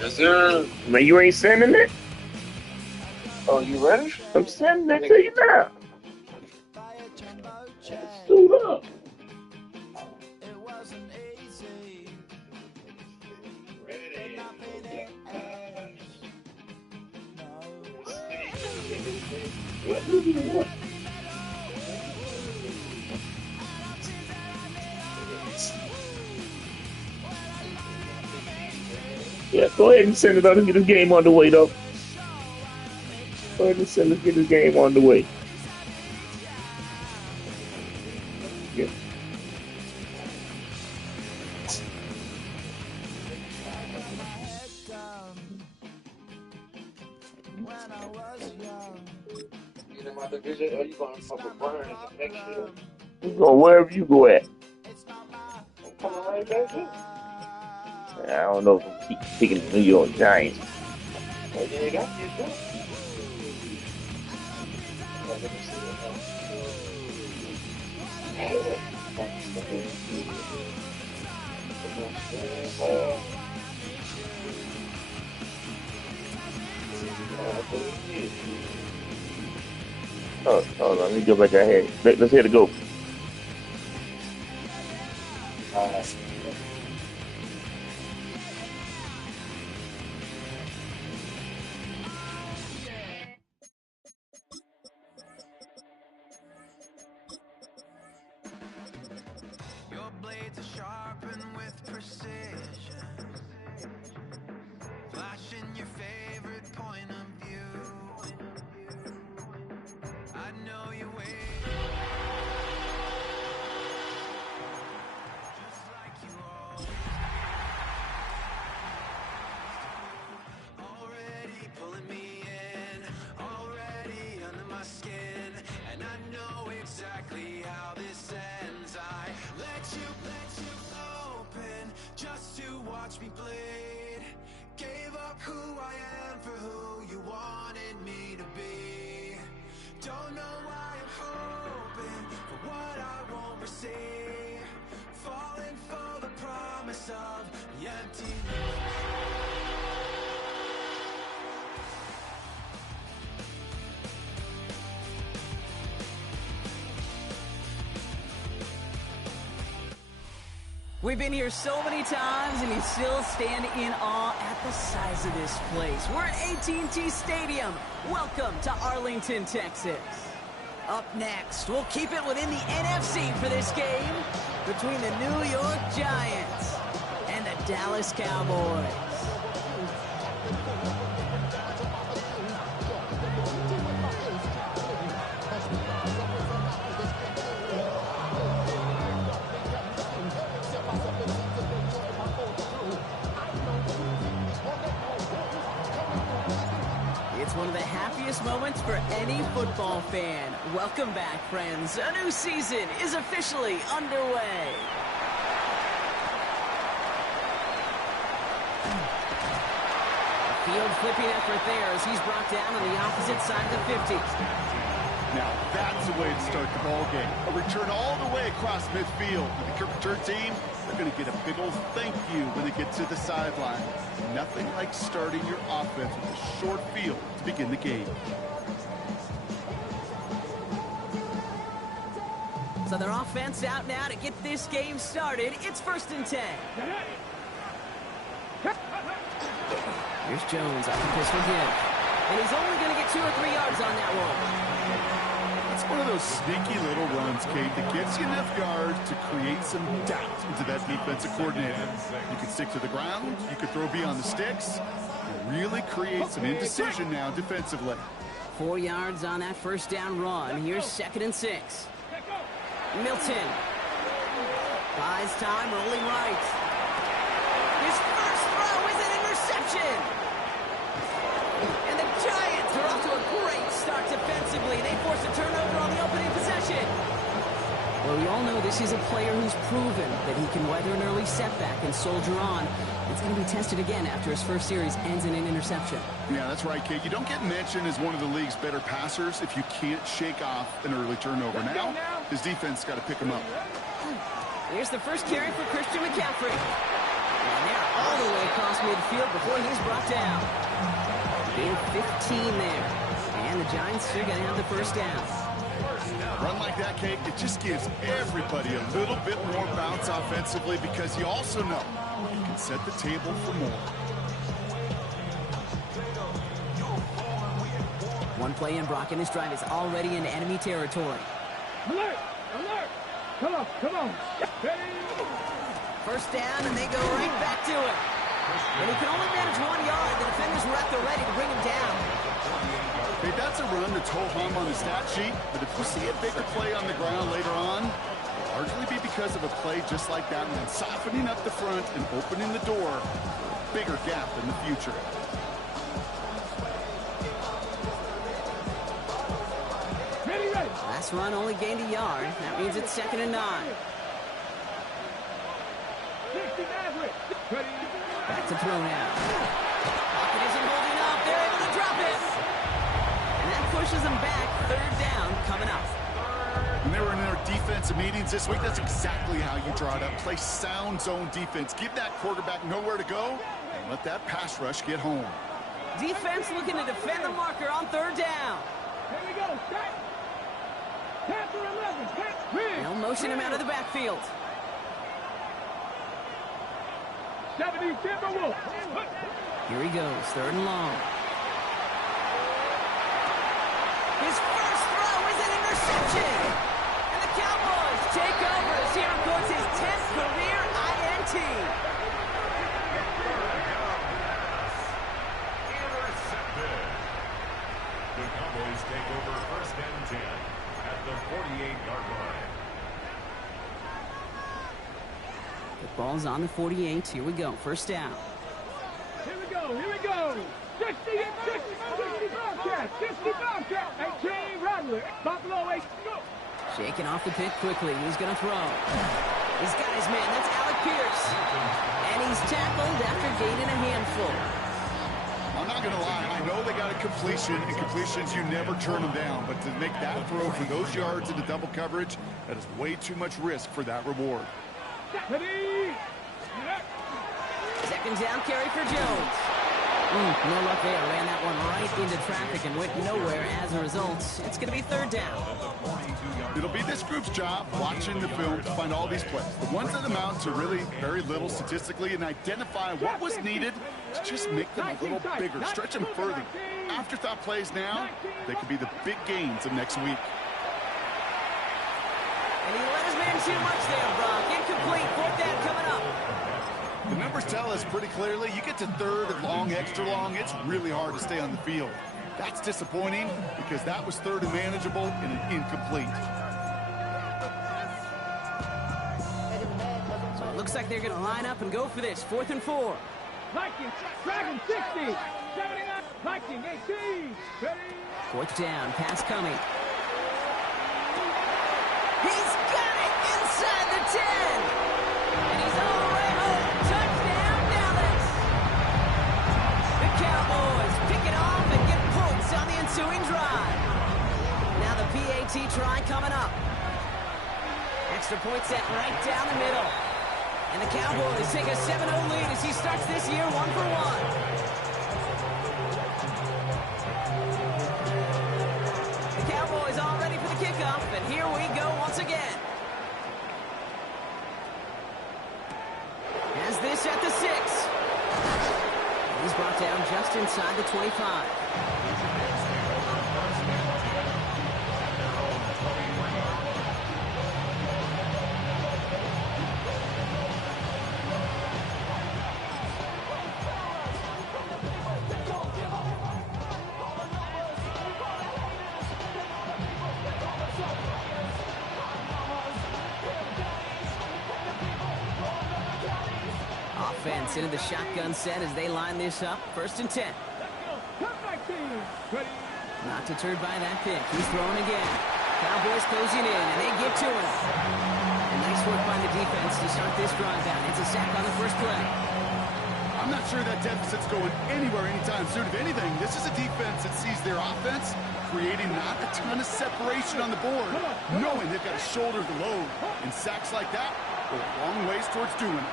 Yes, sir. Man, you ain't sending it? Oh, you ready? I'm sending it to you now. Suit up. Yeah, go ahead and send it out and get this game on the way, though. Go ahead and send it, get this game on the way. Yeah. You in my division, or you gonna fuck with Burn in the next year? You go wherever you go at. I'm coming right back in. I don't know if I'm keep picking the New York Giants. Oh, you ain't got this, bro. Let me see Oh, let me go back ahead. Let's hit it go. Your blades are sharpened with precision, flashing your favorite point of view. I know you wait, just like you already pulling me in, already under my skin, and I know exactly how this ends. I let you open just to watch me bleed. Gave up who I am for who you wanted me to be. Don't know why I'm hoping for what I won't receive. Falling for the promise of the empty. We've been here so many times, and you still stand in awe at the size of this place. We're at AT&T Stadium. Welcome to Arlington, Texas. Up next, we'll keep it within the NFC for this game between the New York Giants and the Dallas Cowboys. It's one of the happiest moments for any football fan. Welcome back, friends. A new season is officially underway. A field flipping effort there as he's brought down on the opposite side of the 50. Now that's the way to start the ball game. A return all the way across midfield. The kick return team, they're going to get a big old thank you when they get to the sideline. Nothing like starting your offense with a short field to begin the game. So their offense out now to get this game started. It's 1st and 10. Here's Jones off the pistol give. And he's only going to get 2 or 3 yards on that one. It's one of those sneaky little runs, Kate, that gets you enough yards to create some doubt into that defensive coordinator. You can stick to the ground, you can throw beyond the sticks, and really create some indecision now defensively. 4 yards on that first down run. Here's 2nd and 6. Milton buys time, rolling right. His first throw is an interception. And the Giants are off to a great start defensively. They force a turnover on the opening possession. Well, we all know this is a player who's proven that he can weather an early setback and soldier on. It's going to be tested again after his first series ends in an interception. Yeah, that's right, Kate. You don't get mentioned as one of the league's better passers if you can't shake off an early turnover. Now, his defense has got to pick him up. Here's the first carry for Christian McCaffrey. And they're all the way across midfield before he's brought down. Gain 15 there. And the Giants are going to have the first down. A run like that, Kate, it just gives everybody a little bit more bounce offensively because you also know you can set the table for more. One play in, Brock, and this drive is already in enemy territory. Alert! Alert! Come on, come on. First down, and they go right back to it. And he can only manage 1 yard. The defenders were at the ready to bring him down. Hey, that's a run that's ho-hum on the stat sheet, but if you see a bigger play on the ground later on, it'll largely be because of a play just like that one, softening up the front and opening the door for a bigger gap in the future. Last run only gained a yard. That means it's 2nd and 9. Back to throw now. Pocket isn't holding up. They're able to drop it. And that pushes them back. 3rd down coming up. When they were in their defensive meetings this week, that's exactly how you draw it up. Play sound zone defense. Give that quarterback nowhere to go and let that pass rush get home. Defense looking to defend the marker on 3rd down. Here we go. Strike. They'll motion him out of the backfield. 70 Timberwolves. Here he goes, 3rd and long. His first throw is an interception. And the Cowboys take over as he records his 10th career INT. Intercepted. The Cowboys take over 1st and 10 at the 48-yard line. The ball's on the 48. Here we go. 1st down. Here we go. Here we go. 60 Bobcats. 60 Bobcats. 18 Rattler. Buffalo 8. Go. Shaking off the pick quickly. He's going to throw. He's got his man. That's Alec Pierce. And he's tackled after gaining a handful. I'm not going to lie. I know they got a completion, and completions, you never turn them down. But to make that throw for those yards into double coverage, that is way too much risk for that reward. 2nd down carry for Jones. No luck there. Ran that one right into traffic and went nowhere as a result. It's going to be 3rd down. It'll be this group's job watching the film to find all these plays. The ones that amount to really very little statistically and identify what was needed to just make them a little bigger, stretch them further. Afterthought plays now, they could be the big gains of next week. And he let his man too much there, Brock. Incomplete. 4th down coming up. The numbers tell us pretty clearly, you get to 3rd and long, extra long, it's really hard to stay on the field. That's disappointing because that was 3rd and manageable and an incomplete. So it looks like they're going to line up and go for this. 4th and 4. Vikings. Dragon 60. 79. Vikings 18. 4th down. Pass coming. He's got it inside the 10. And he's all the way home. Touchdown, Dallas. The Cowboys pick it off and get points on the ensuing drive. Now the PAT try coming up. Extra point set right down the middle. And the Cowboys take a 7-0 lead as he starts this year 1 for 1. The Cowboys all ready for the kickoff, and here we go once again. Has this at the 6. He's brought down just inside the 25. Offense into the shotgun set as they line this up. 1st and 10. Not deterred by that pick. He's throwing again. Cowboys closing in, and they get to him. And nice work by the defense to start this drive out. It's a sack on the first play. I'm not sure that deficit's going anywhere anytime soon. If anything, this is a defense that sees their offense creating not a ton of separation on the board, knowing they've got to shoulder the load. And sacks like that go a long ways towards doing it.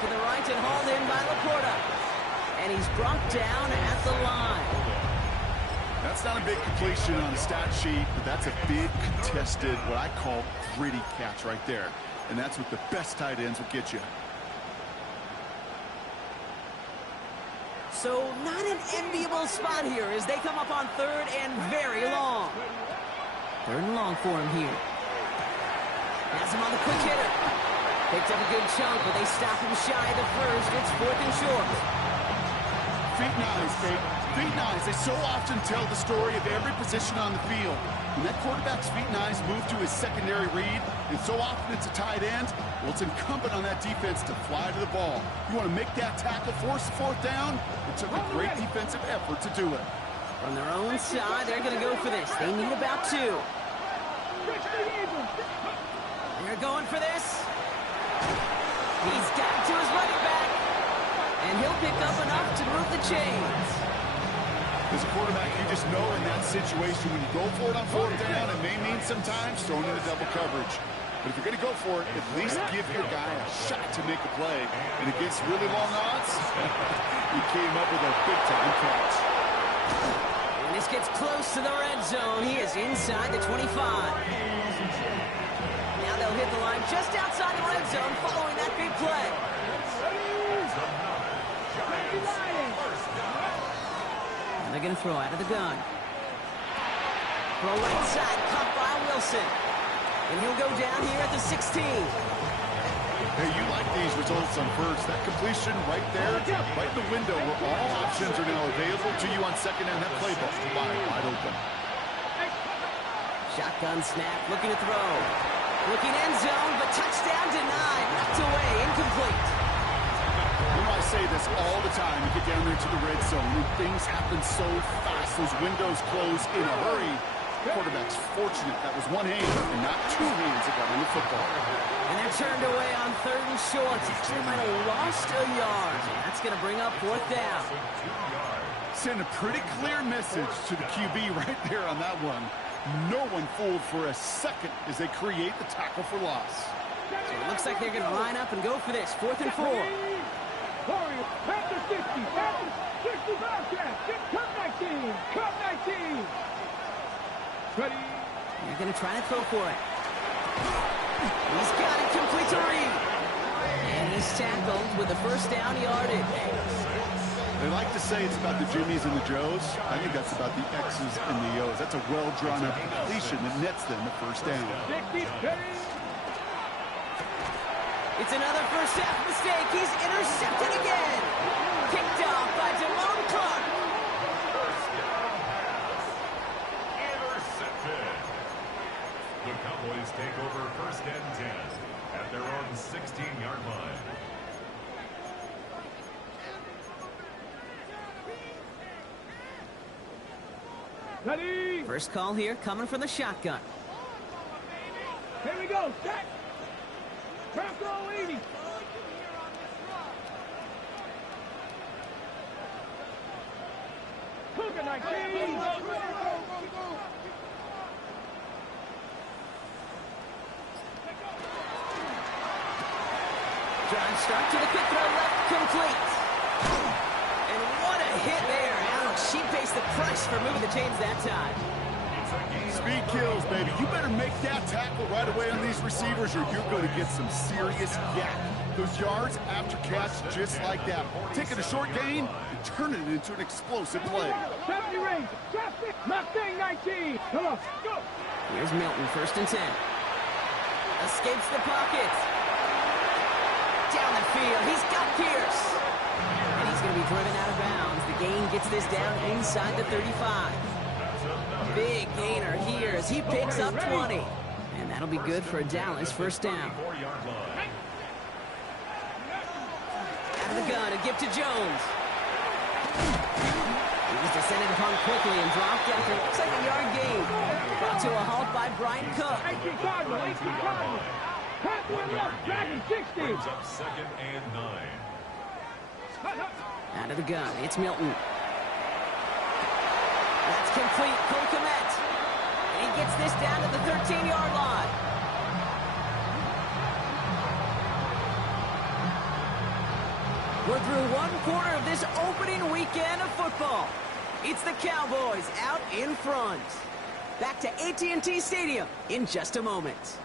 to the right and hauled in by Laporta. And he's brought down at the line. That's not a big completion on the stat sheet, but that's a big contested, what I call gritty catch right there. And that's what the best tight ends will get you. So not an enviable spot here as they come up on third and very long. Third and long for him here. Has him on the quick hitter. Picked up a good chunk, but they stop him shy of the first. It's 4th and short. Feet and eyes, Kate. Feet and eyes. They so often tell the story of every position on the field. When that quarterback's feet and eyes move to his secondary read, and so often it's a tight end, well, it's incumbent on that defense to fly to the ball. You want to make that tackle, force the 4th down? It took a great defensive effort to do it. From their own side, they're going to go for this. They need about 2. They're going for this. He's got to his running back. And he'll pick up enough to move the chains. As a quarterback, you just know in that situation when you go for it on 4th down, it may mean sometimes throwing into double coverage. But if you're going to go for it, at least give your guy a shot to make a play. And against really long odds, he came up with a big-time catch. And this gets close to the red zone. He is inside the 25. Now they'll hit the line just outside the red zone following that big play. And they're going to throw out of the gun. Throw right side, caught by Wilson. And he'll go down here at the 16. Hey, you like these results on first. That completion right there, right in the window where all options are now available to you on second down. That playbook wide open. Shotgun snap, looking to throw. Looking end zone, but touchdown denied. Knocked away, incomplete. You know, I say this all the time. You get down there to the red zone, and things happen so fast. Those windows close in a hurry. The quarterback's fortunate that was one hand and not 2 hands that got on the football. And they're turned away on 3rd and short. They might have lost a yard. That's going to bring up 4th down. Send a pretty clear message to the QB right there on that one. No one fooled for a second as they create the tackle for loss. So it looks like they're going to line up and go for this. 4th and 4. Panther 60, Panther 60 Bobcats, Cup 19, Cup 19. Ready? They're going to try to throw for it. He's got it complete to Reed. And he's tackled with the 1st down yardage. They like to say it's about the Jimmies and the Joes. I think that's about the X's and the O's. That's a well-drawn-up completion that nets them the 1st down. It's another 1st half mistake. He's intercepted again. Kicked off by Damone Clark. Intercepted. The Cowboys take over 1st and 10 at their own 16-yard line. Ready? First call here coming from the shotgun. Here we go. Set. Bronco 80. Cougar 19. John start to the quick throw left, complete. And what a hit there. Alex, she faced the price for moving the chains that time. Speed kills, baby. You better make that tackle right away on these receivers or you're going to get some serious yak. Those yards after catch just like that. Taking a short gain and turning it into an explosive play. 70 range. Traffic. Mustang 19. Come on. Go. Here's Milton, 1st and 10. Escapes the pocket. Down the field. He's got Pierce. And he's going to be driven out of bounds. The gain gets this down inside the 35. Big gainer here as he picks up 20. And that'll be good for a Dallas 1st down. Out of the gun, a gift to Jones. He was descended upon quickly and dropped after looks like a yard gain. Brought to a halt by Brian Cook. 18 Cardinal. 18 Cardinal. Pass one left. Dragon 60. Brings up 2nd and 9. Out of the gun, it's Milton. That's complete. Cole Kmet. And he gets this down to the 13-yard line. We're through one quarter of this opening weekend of football. It's the Cowboys out in front. Back to AT&T Stadium in just a moment.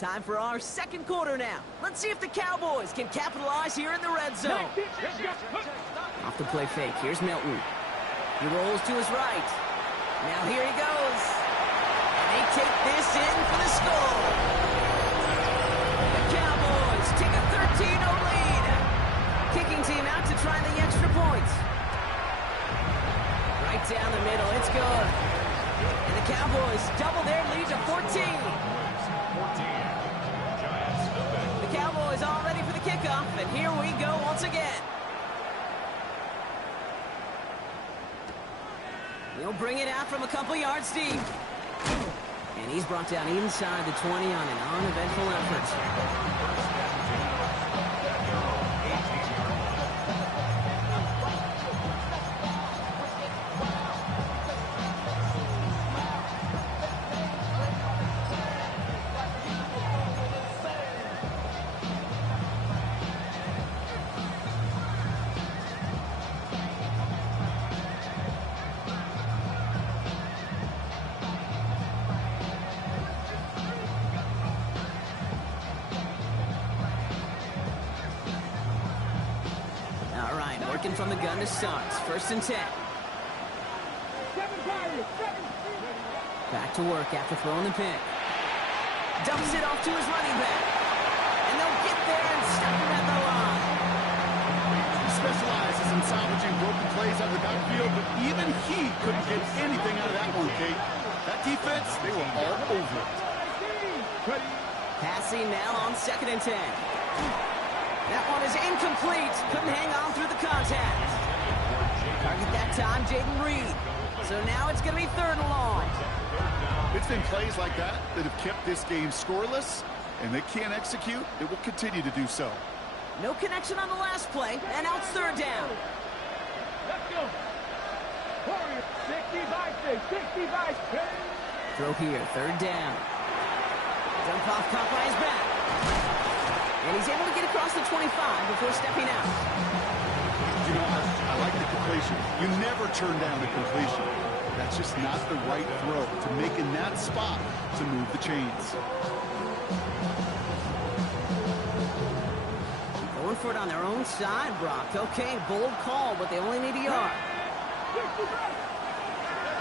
Time for our second quarter now. Let's see if the Cowboys can capitalize here in the red zone. Off the play fake, here's Milton. He rolls to his right. Now here he goes. And they take this in for the score. The Cowboys take a 13-0 lead. Kicking team out to try the extra points. Right down the middle, it's good. And the Cowboys double their lead to 14. The Cowboys all ready for the kickoff, and here we go once again. He'll bring it out from a couple yards deep. And he's brought down inside the 20 on an uneventful effort. Working from the gun to start. First and 10. Back to work after throwing the pick. Dumps it off to his running back. And they'll get there and stop him at the line. He specializes in salvaging broken plays out of the backfield, but even he couldn't get anything out of that one, Kate. That defense, they were all over it. Passing now on second and 10. That one is incomplete. Couldn't hang on through the contact. Target that time, Jaden Reed. So now it's going to be third and long. It's been plays like that that have kept this game scoreless, and they can't execute. It will continue to do so. No connection on the last play, and now it's third down. Let's go. Warriors, 65. Throw here, third down. Dump off caught by his back. And he's able to get across the 25 before stepping out. You know, I like the completion. You never turn down a completion. That's just not the right throw to make in that spot to move the chains. Going for it on their own side, Brock. Okay, bold call, but they only need a yard.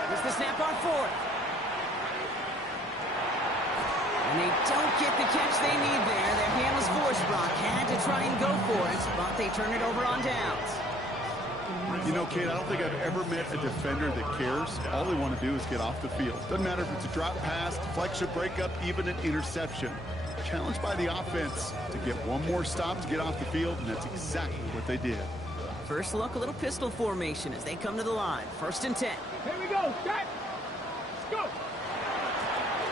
Here's the snap on fourth. And they don't get the catch they need there. Their hand was forced, Brock. Had to try and go for it, but they turn it over on downs. You know, Kate, I don't think I've ever met a defender that cares. All they want to do is get off the field. Doesn't matter if it's a drop pass, deflection, breakup, even an interception. Challenged by the offense to get one more stop to get off the field, and that's exactly what they did. First look, a little pistol formation as they come to the line. First and 10. Here we go. Set. Let's go.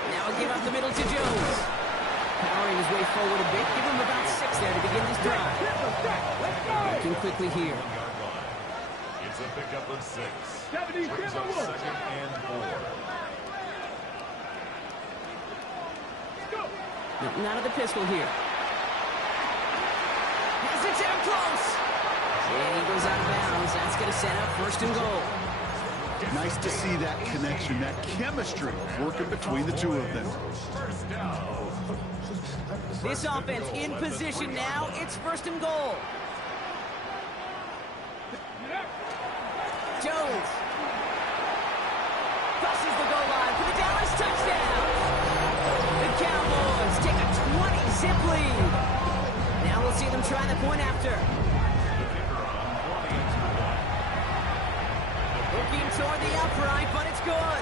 Now a give up the middle to Jones. Powering his way forward a bit. Give him about 6 there to begin this drive. Let's go. Working quickly here. It's a pickup of 6. 70, Brings up second and 4. Nothing out of the pistol here. Has it down close. And he goes out of bounds. That's going to set up first and goal. Nice to see that connection, that chemistry working between the two of them. First down. This offense in position now. It's first and goal. Jones crosses the goal line for the Dallas touchdown. The Cowboys take a 20-zip lead. Now we'll see them try the point after. Looking toward the upright, but it's good.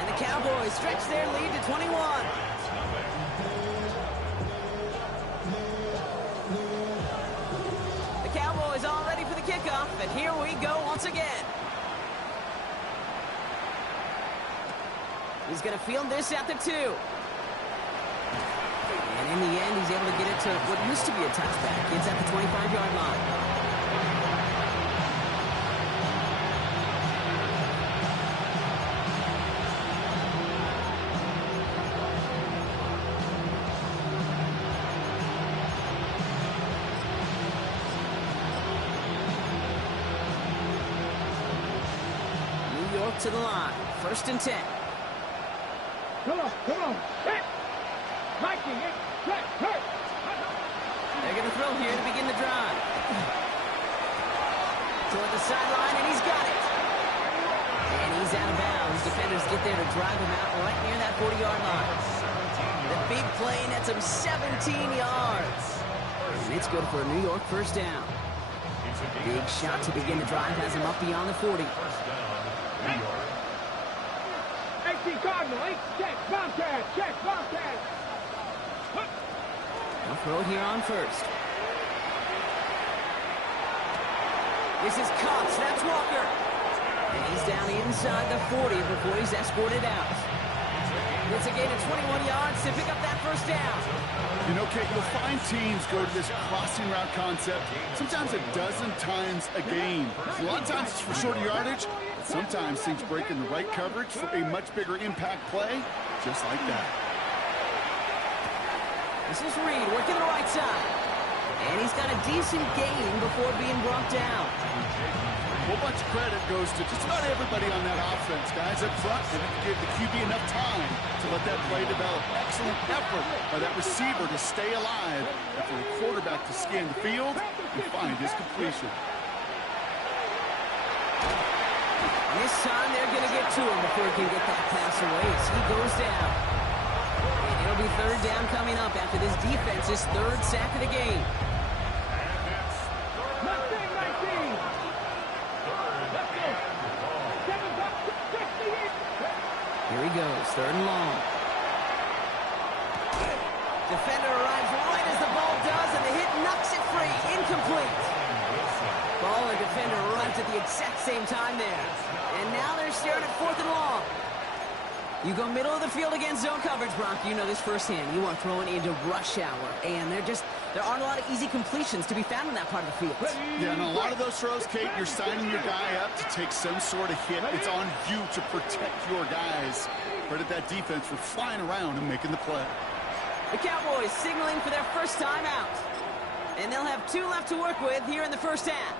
And the Cowboys stretch their lead to 21. The Cowboys all ready for the kickoff, and here we go once again. He's He's going to field this at the 2. And in the end, he's able to get it to what used to be a touchback. It's at the 25-yard line. To the line. 1st and 10. Come on. Hit. Viking, hit. Hurt. They're going to throw here to begin the drive. Toward the sideline, and he's got it. And he's out of bounds. Defenders get there to drive him out right near that 40-yard line. The big play nets him 17 yards. And it's good for a New York 1st down. Big shot to begin the drive has him up beyond the 40. 18 Cardinal, 8, check, Bobcat. They'll throw it here on 1st. This is Cox, that's Walker. And he's down inside the 40 before he's escorted out. It's a gain of 21 yards to pick up that 1st down. You know, Kate, you'll find teams go to this crossing route concept sometimes a dozen times a game. A lot of times it's for shorter yardage, but sometimes things break in the right coverage for a much bigger impact play, just like that. This is Reed working the right side. And he's got a decent gain before being brought down. A whole bunch of credit goes to just about everybody on that offense, guys. Up front, they didn't give the QB enough time to let that play develop. Excellent effort by that receiver to stay alive and for the quarterback to scan the field and find his completion. This time they're going to get to him before he can get that pass away as he goes down. And it'll be 3rd down coming up after this defense's 3rd sack of the game. Here he goes, 3rd and long. Defender arrives right as the ball does, and the hit knocks it free. Incomplete. Ball and defender arrived at the exact same time there. And now they're staring at 4th and long. You go middle of the field against zone coverage, Brock. You know this firsthand. You are throwing into rush hour, and there aren't a lot of easy completions to be found in that part of the field. Yeah, and a lot of those throws, Kate, you're signing your guy up to take some sort of hit. It's on you to protect your guys. Credit that defense for flying around and making the play. The Cowboys signaling for their 1st time out. And they'll have 2 left to work with here in the 1st half.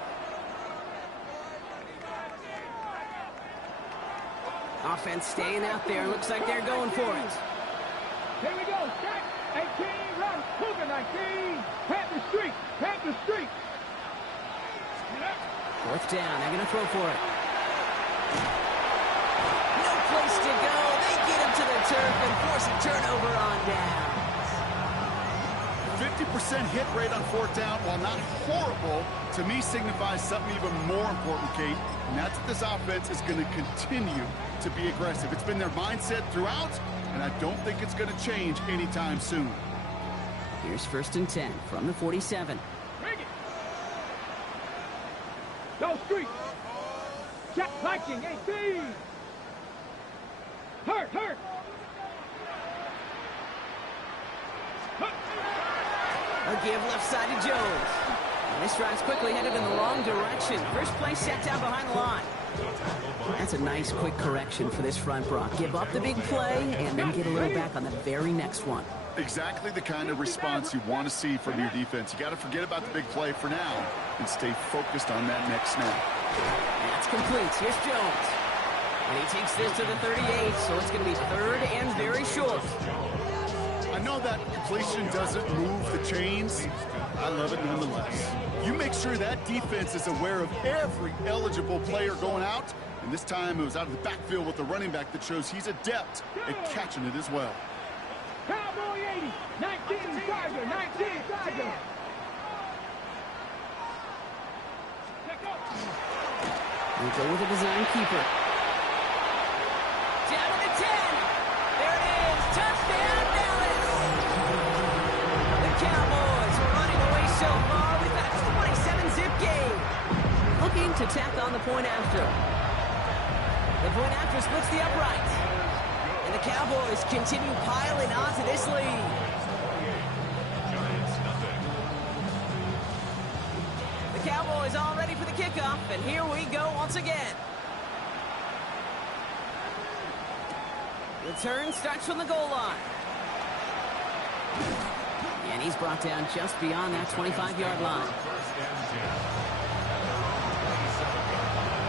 Offense staying out there. Looks like they're going for it. Here we go. Stack. 18, run. Cougar 19. Panther Street. 4th down. They're going to throw for it. No place to go. They get him to the turf and force a turnover on down. 50% hit rate on 4th down, while not horrible, to me signifies something even more important, Kate. And that's that this offense is going to continue to be aggressive. It's been their mindset throughout, and I don't think it's going to change anytime soon. Here's 1st and 10 from the 47. Bring it. Go Street. Jack Viking 18. Hurt. A give left side to Jones. And this drive's quickly headed in the wrong direction. First play set down behind the line. That's a nice quick correction for this front, Brock. Give up the big play and then get a little back on the very next one. Exactly the kind of response you want to see from your defense. You got to forget about the big play for now and stay focused on that next snap. That's complete. Here's Jones. And he takes this to the 38, so it's going to be 3rd and very short. I know that completion doesn't move the chains. I love it nonetheless. You make sure that defense is aware of every eligible player going out. And this time it was out of the backfield with the running back that shows he's adept at catching it as well. Cowboy 80. 19 Tiger. 19 Tiger. We go with a design keeper. Down to the 10. There it is. Touchdown, Dallas. The Cowboys are running away so far. We've got a 27-zip game. Looking to tack on the point after. The point after splits the upright. And the Cowboys continue piling onto this lead. Giants nothing. The Cowboys all ready for the kickoff, and here we go once again. Return starts from the goal line. And he's brought down just beyond that 25-yard line. First and 10. At their own 27-yard line.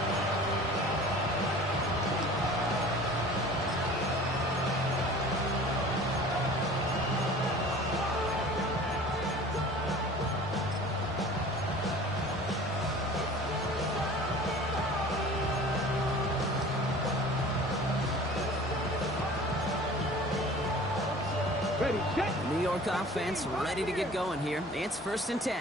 Ready, set. New York offense ready to get going here. It's 1st and 10.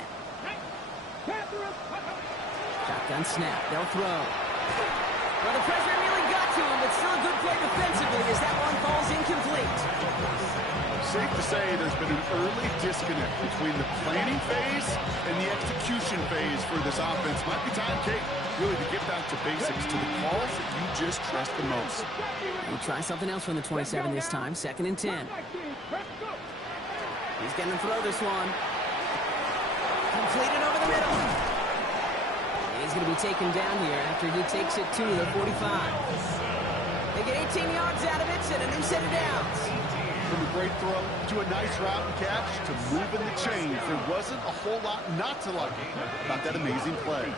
Shotgun snap. They'll throw. Well, the pressure nearly got to him, but still a good play defensively as that one falls incomplete. Safe to say there's been an early disconnect between the planning phase and the execution phase for this offense. Might be time, Kate, really to get back to basics, to the calls that you just trust the most. We'll try something else from the 27 this time. 2nd and 10. He's going to throw this one. Completed over the middle. And he's going to be taken down here after he takes it to the 45. They get 18 yards out of it and a new set of downs. From a great throw to a nice route and catch to moving the chains, there wasn't a whole lot not to like about that amazing play.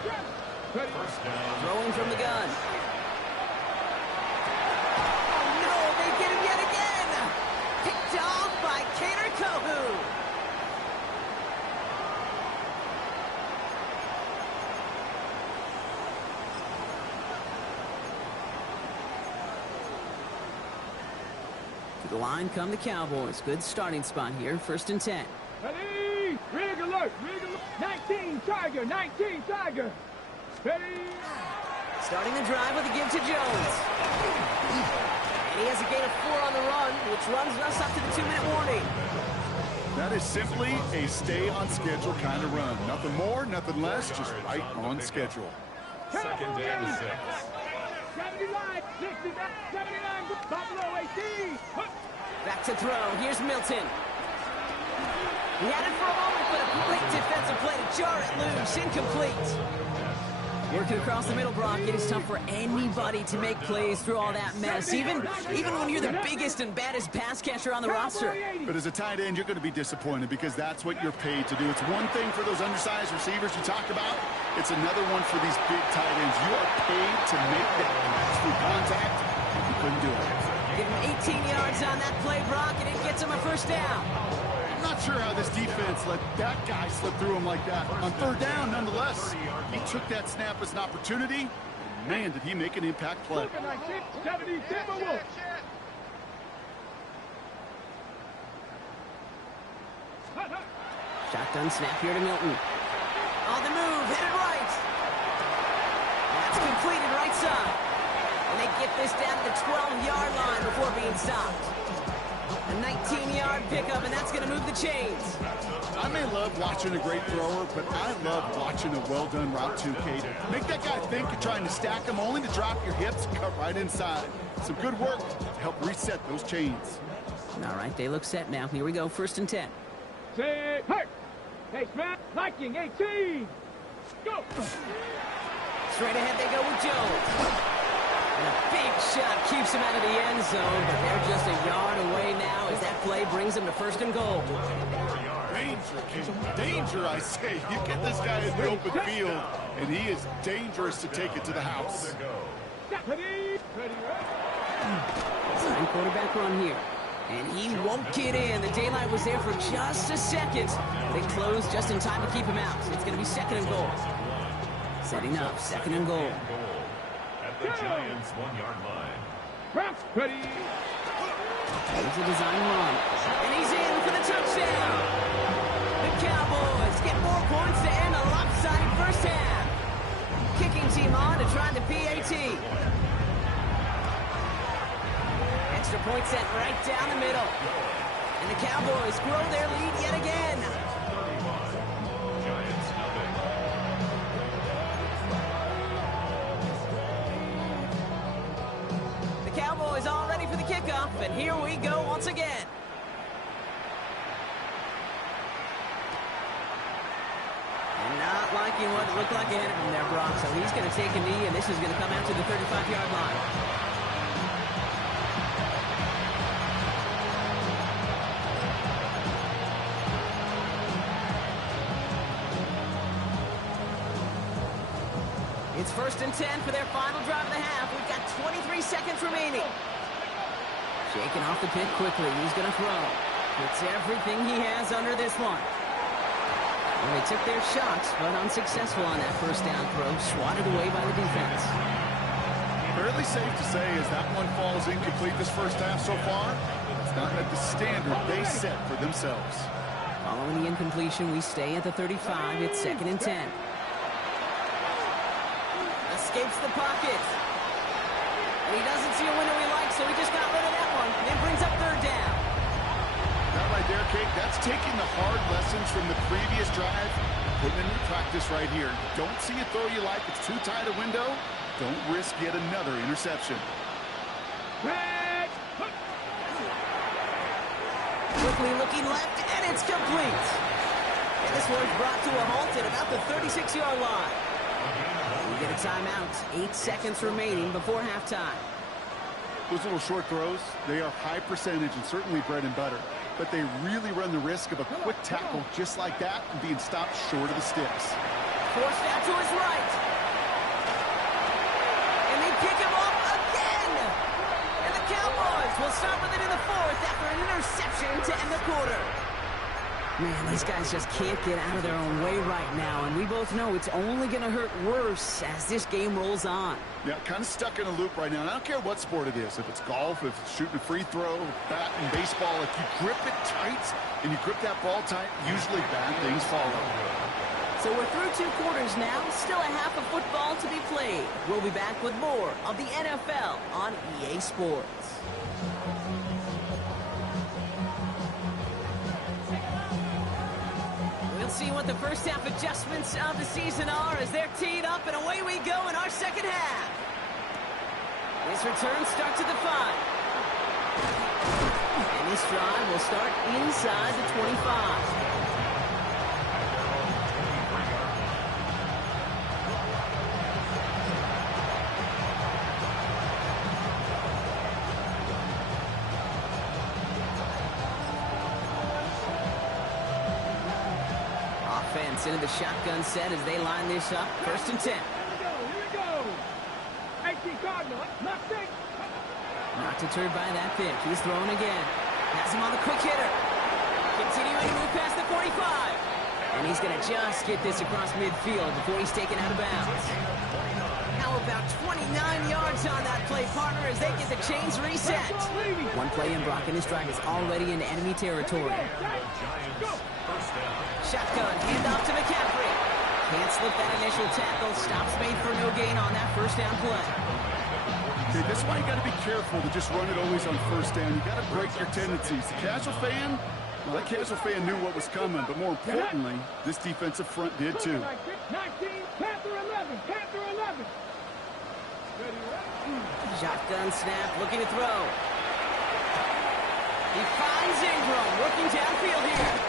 First down. Throwing from the gun. Oh, no, they get him yet again. Picked off by Kader Kohu. To the line come the Cowboys. Good starting spot here. 1st and 10. Ready, rig alert, 19 Tiger, 19 Tiger. Ready. Starting the drive with a give to Jones. And he has a gain of 4 on the run, which runs us up to the 2-minute warning. That is simply a stay on schedule kind of run. Nothing more, nothing less, just right on schedule. Second and 6. 79, 69, 79, Buffalo 18. Back to throw. Here's Milton. He had it for a moment, but a great defensive play to jar it loose. Incomplete. Working across the middle, Brock, it is tough for anybody to make plays through all that mess, even when you're the biggest and baddest pass catcher on the roster. But as a tight end, you're going to be disappointed because that's what you're paid to do. It's one thing for those undersized receivers you talk about. It's another one for these big tight ends. You are paid to make that catch through contact, and you couldn't do it. Give him 18 yards on that play, Brock, and it gets him a 1st down. I'm not sure how this defense let that guy slip through him like that. On 3rd down, nonetheless, he took that snap as an opportunity. Man, did he make an impact play. 70 Timberwolves. Shotgun snap here to Milton. On the move, hit it right. That's completed right side. And they get this down to the 12-yard line before being stopped. A 19-yard pickup, and that's going to move the chains. I may love watching a great thrower, but I love watching a well-done route too, Kate. Make that guy think you're trying to stack him, only to drop your hips and cut right inside. Some good work to help reset those chains. All right, they look set now. Here we go, 1st and 10. Say, hey! Hey, Smack, Viking 18. Go! Straight ahead they go with Jones. And a big shot keeps him out of the end zone, but they're just a yard away now as that play brings them to 1st and goal. Danger, Kate. Danger, I say. You get this guy in the open field, and he is dangerous to take it to the house. Ready, ready, Sign quarterback run here. And he won't get in. The daylight was there for just a second. They closed just in time to keep him out. It's going to be 2nd and goal. Setting up, 2nd and goal. At the Giants' 1-yard line. ready. Here's a design run. And he's in for the touchdown. The Cowboys get 4 points to end a lopsided 1st half. Kicking team on to try the PAT. Extra point set right down the middle. And the Cowboys grow their lead yet again. 31. Giants nothing. The Cowboys all ready for the kickoff, and And here we go once again. And not liking what it looked like ahead of him there, Brock. So he's going to take a knee, and this is going to come out to the 35-yard line. It's 1st and 10 for their final drive of the half. We've got 23 seconds remaining. Shaking off the pit quickly. He's going to throw. Puts everything he has under this one. Well, they took their shots, but unsuccessful on that 1st down throw. Swatted away by the defense. Fairly safe to say as that one falls incomplete this 1st half so far, it's not at the standard they set for themselves. Following the incompletion, we stay at the 35. It's 2nd and 10. Escapes the pocket. And he doesn't see a window he likes, so he just got rid of that one. And brings up 3rd down. That right there, Kate, that's taking the hard lessons from the previous drive, putting it into practice right here. Don't see a throw you like. It's too tight a window. Don't risk yet another interception. Quickly looking left, and it's complete. And this one's brought to a halt at about the 36-yard line. We get a timeout. 8 seconds remaining before halftime. Those little short throws, they are high percentage and certainly bread and butter. But they really run the risk of a quick tackle just like that and being stopped short of the sticks. Forced out to his right. And they pick him up again. And the Cowboys will start with it in the 4th after an interception to end the quarter. Man, these guys just can't get out of their own way right now, and we both know it's only going to hurt worse as this game rolls on. Yeah, kind of stuck in a loop right now. And I don't care what sport it is. If it's golf, if it's shooting a free throw, bat and baseball, if you grip it tight and you grip that ball tight, usually bad things follow. So we're through 2 quarters now, still a half of football to be played. We'll be back with more of the NFL on EA Sports. See what the 1st half adjustments of the season are as they're teed up, and away we go in our 2nd half. This return starts at the 5. And this drive will start inside the 25. Into the shotgun set as they line this up. 1st and 10. Here we go. 18 Cardinal. Not deterred by that pick. He's throwing again. Has him on the quick hitter. Continuing to move past the 45. And he's going to just get this across midfield before he's taken out of bounds. How about 29 yards on that play, partner, as they get the chains reset. One play in Brock, and this drive is already in enemy territory. Shotgun, handoff to McCaffrey. Can't slip that initial tackle. Stops made for no gain on that 1st down play. Okay, that's why you got to be careful to just run it always on 1st down. You got to break your tendencies. The casual fan, well, that casual fan knew what was coming, but more importantly, this defensive front did too. 19, Panther 11, Panther 11. Shotgun snap, looking to throw. He finds Ingram, working downfield here.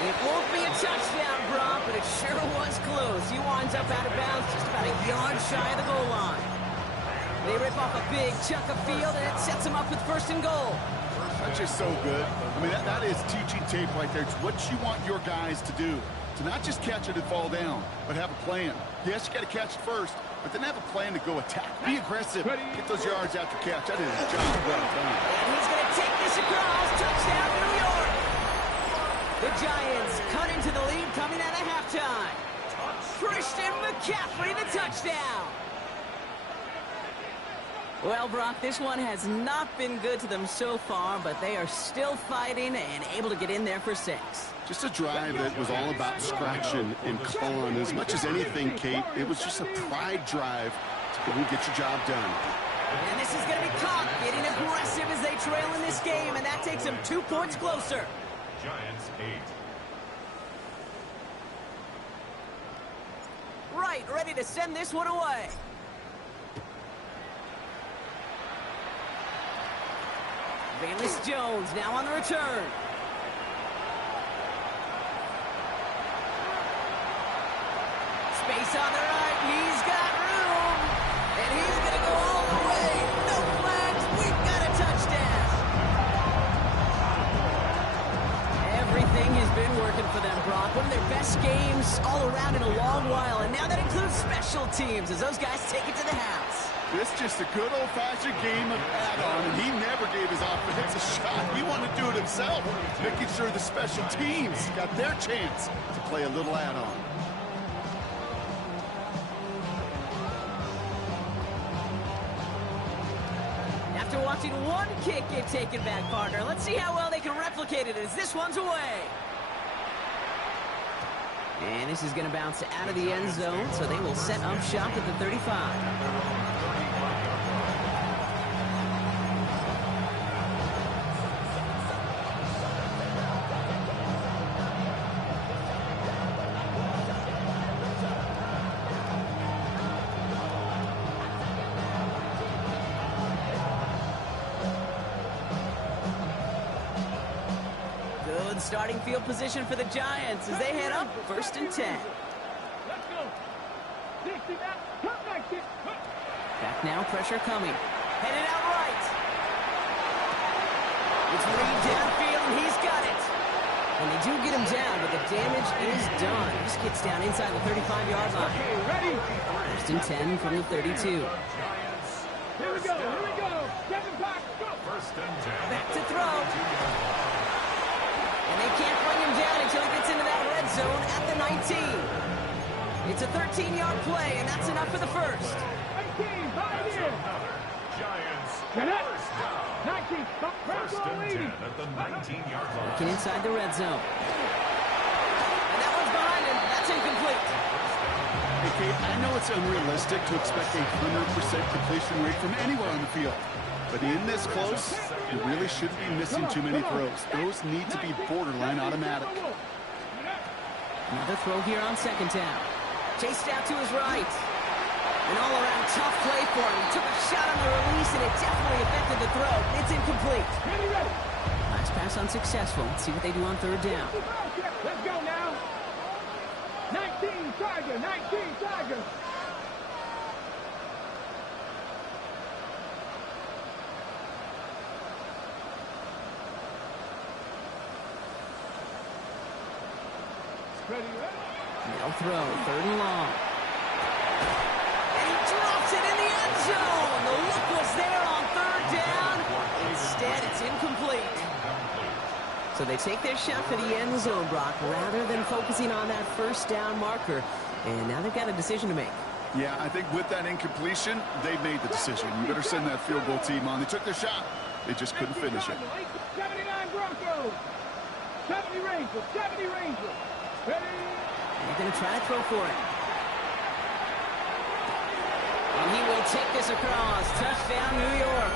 It won't be a touchdown, Brock, but it sure was close. He winds up out of bounds just about a yard shy of the goal line. They rip off a big chunk of field, and it sets them up with 1st and goal. That's just so good. I mean, that is teaching tape right there. It's what you want your guys to do. To not just catch it and fall down, but have a plan. Yes, you got to catch it first, but then have a plan to go attack. Be aggressive. Get those yards after catch. That is a job well done. And he's going to take this across. Touchdown, New York. The Giants cut into the lead coming out of halftime. Christian McCaffrey, the touchdown. Well, Brock, this one has not been good to them so far, but they are still fighting and able to get in there for 6. Just a drive that was all about scratching and clawing. As much as anything, Kate, it was just a pride drive to go and get your job done. And this is going to be caught, getting aggressive as they trail in this game, and that takes them 2 points closer. Giants 8. Right, ready to send this one away. Bayless Jones now on the return. Space on the right. He's got room. And he's going to go all the way. No flags. We've got a touchdown. Everything has been working for them, Brock. One of their best games all around in a long while. And now that includes special teams as those guys take it to the house. This just a good old-fashioned game of add-on, and he never gave his offense a shot. He wanted to do it himself, making sure the special teams got their chance to play a little add-on. After watching one kick get taken back, partner, let's see how well they can replicate it as this one's away. And this is going to bounce out of the end zone, so they will set up shop at the 35. Good starting field position for the Giants as they head up 1st and 10. Let's go. 60 back. Come back, kid. Back now, pressure coming. Headed out right. It's Reed downfield, and he's got it. And they do get him down, but the damage is done. This gets down inside the 35-yard line. Okay, ready? 1st and 10 from the 32. Here we go. Here we go. 7 back. Go. First and 10. Back to throw. And they can't bring him down until he gets into that red zone at the 19. It's a 13-yard play, and that's enough for the first. 18, 5 here. Giants. Connect. First down. 19, stop. First Pressure and 10 leading. at the 19-yard line. Looking inside the red zone. And that one's behind him. That's incomplete. Hey, Kate, I know it's unrealistic to expect a 100% completion rate from anywhere on the field. But in this close, you really shouldn't be missing too many throws. Those need to be borderline automatic. Another throw here on 2nd down. Chased out to his right. An all-around tough play for him. He took a shot on the release, and it definitely affected the throw. It's incomplete. Ready, ready. Last pass unsuccessful. Let's see what they do on 3rd down. Let's go now. 19, Tiger. 19, Tiger. Ready, ready. They'll throw. 3rd and long. And he drops it in the end zone. The look was there on 3rd down. Instead, it's incomplete. So they take their shot for the end zone, Brock, rather than focusing on that 1st down marker. And now they've got a decision to make. Yeah, I think with that incompletion, they made the decision. You better send that field goal team on. They took their shot. They just couldn't finish it. 79 Broncos. 70 Rangers. 70 Rangers. Ready? They're going to try to throw for it. And he will take this across. Touchdown, New York.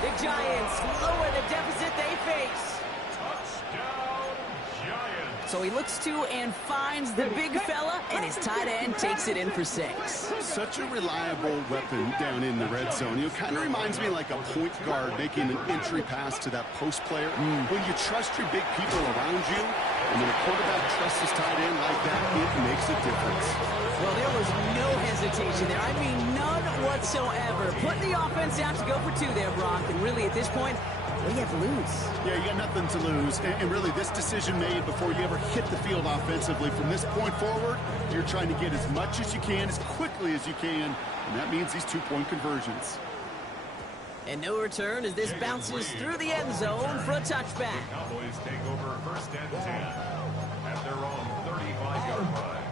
The Giants lower the deficit they face. Touchdown, Giants. So he looks to and finds the big fella, and his tight end takes it in for 6. Such a reliable weapon down in the red zone. You know, kind of reminds me like a point guard making an entry pass to that post player. When you trust your big people around you, and when a quarterback trusts his tight end like that, it makes a difference. Well, there was no hesitation there. I mean, none whatsoever. Put the offense out to go for 2 there, Brock. And really, at this point, what do you have to lose? Yeah, you got nothing to lose. And really, this decision made before you ever hit the field offensively. From this point forward, you're trying to get as much as you can, as quickly as you can. And that means these 2-point conversions. And no return as this bounces through the end zone for a touchback. Cowboys take over 1st and 10 at their own 35-yard line.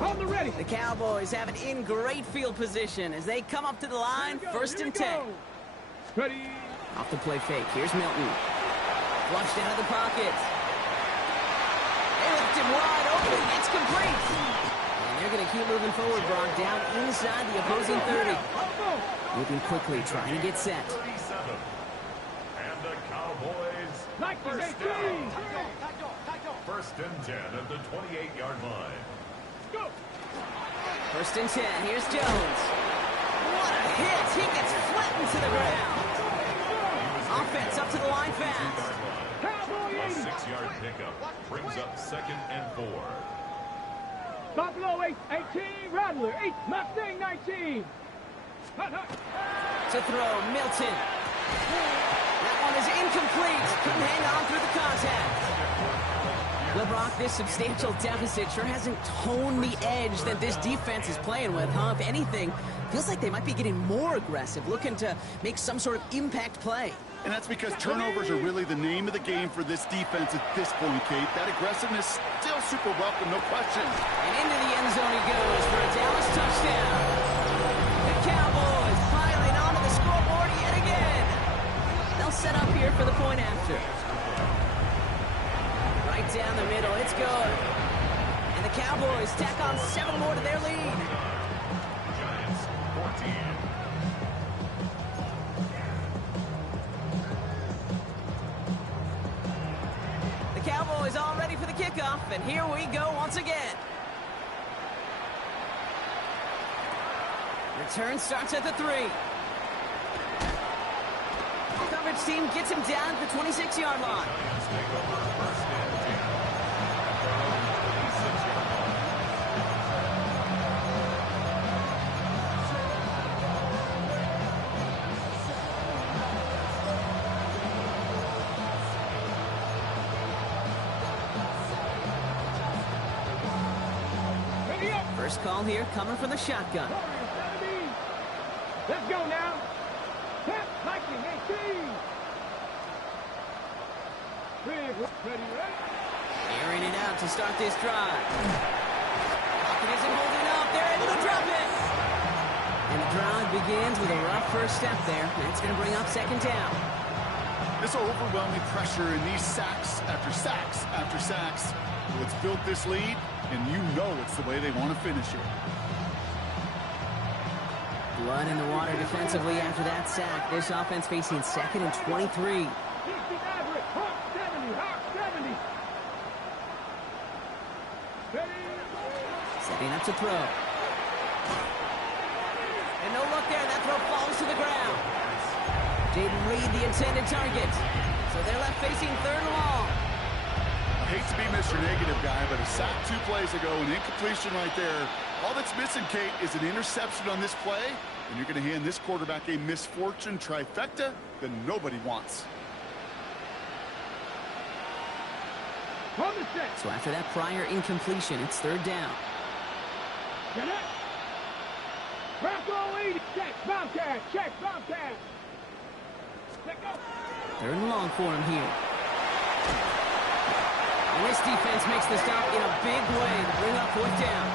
On the ready. The Cowboys have it in great field position as they come up to the line, 1st and 10. Ready. Off the play fake. Here's Milton. Flushed out of the pocket. They lift him wide open. It's complete. And they're going to keep moving forward, Brock, down inside the opposing 30. Moving quickly, trying to get set. 37. First down. First and 10 at the 28-yard line. Go. First and 10. Here's Jones. What a hit. He gets flattened to the ground. Offense up to the line fast. A 6-yard pickup brings up 2nd and 4. Buffalo 18, Rattler 8, Mustang 19. To throw, Milton. That one is incomplete. Couldn't hang on through the contact. Well, Brock, this substantial deficit sure hasn't toned the edge that this defense is playing with, huh? If anything, feels like they might be getting more aggressive, looking to make some sort of impact play. And that's because turnovers are really the name of the game for this defense at this point, Kate. That aggressiveness still super welcome, no question. And into the end zone he goes for a Dallas touchdown. The Cowboys piling onto the scoreboard yet again. They'll set up here for the point after. Right down the middle, it's good. And the Cowboys tack on 7 more to their lead. Giants 14. The Cowboys all ready for the kickoff, and here we go once again. Return starts at the 3. Coverage team gets him down at the 26-yard line. Giants take over first and 10 at their own 26-yard line. Ready up. First call here coming from the shotgun. Let's go now. Tap, Viking 18. Big, ready, right? Airing it out to start this drive. Pocket isn't holding up. They're able to drop it. And the drive begins with a rough first step there. That's going to bring up 2nd down. This overwhelming pressure and these sacks after sacks after sacks. Well, it's built this lead, and you know it's the way they want to finish it. Blood in the water defensively after that sack. This offense facing 2nd and 23. 60 average, Hawk 70, Hawk 70. Ready? Setting up to throw. And no look there. That throw falls to the ground. Jaden Reed, the intended target. So they're left facing 3rd and long. I hate to be Mr. Negative guy, but a sack 2 plays ago, an incompletion right there. All that's missing, Kate, is an interception on this play, and you're going to hand this quarterback a misfortune trifecta that nobody wants. On the set. So after that prior incompletion, it's 3rd down. Get it. Bronco 80, check, Bobcat, check, Bobcat. Let go. 3rd and long for him here. And this defense makes the stop in a big way to bring up 4th down.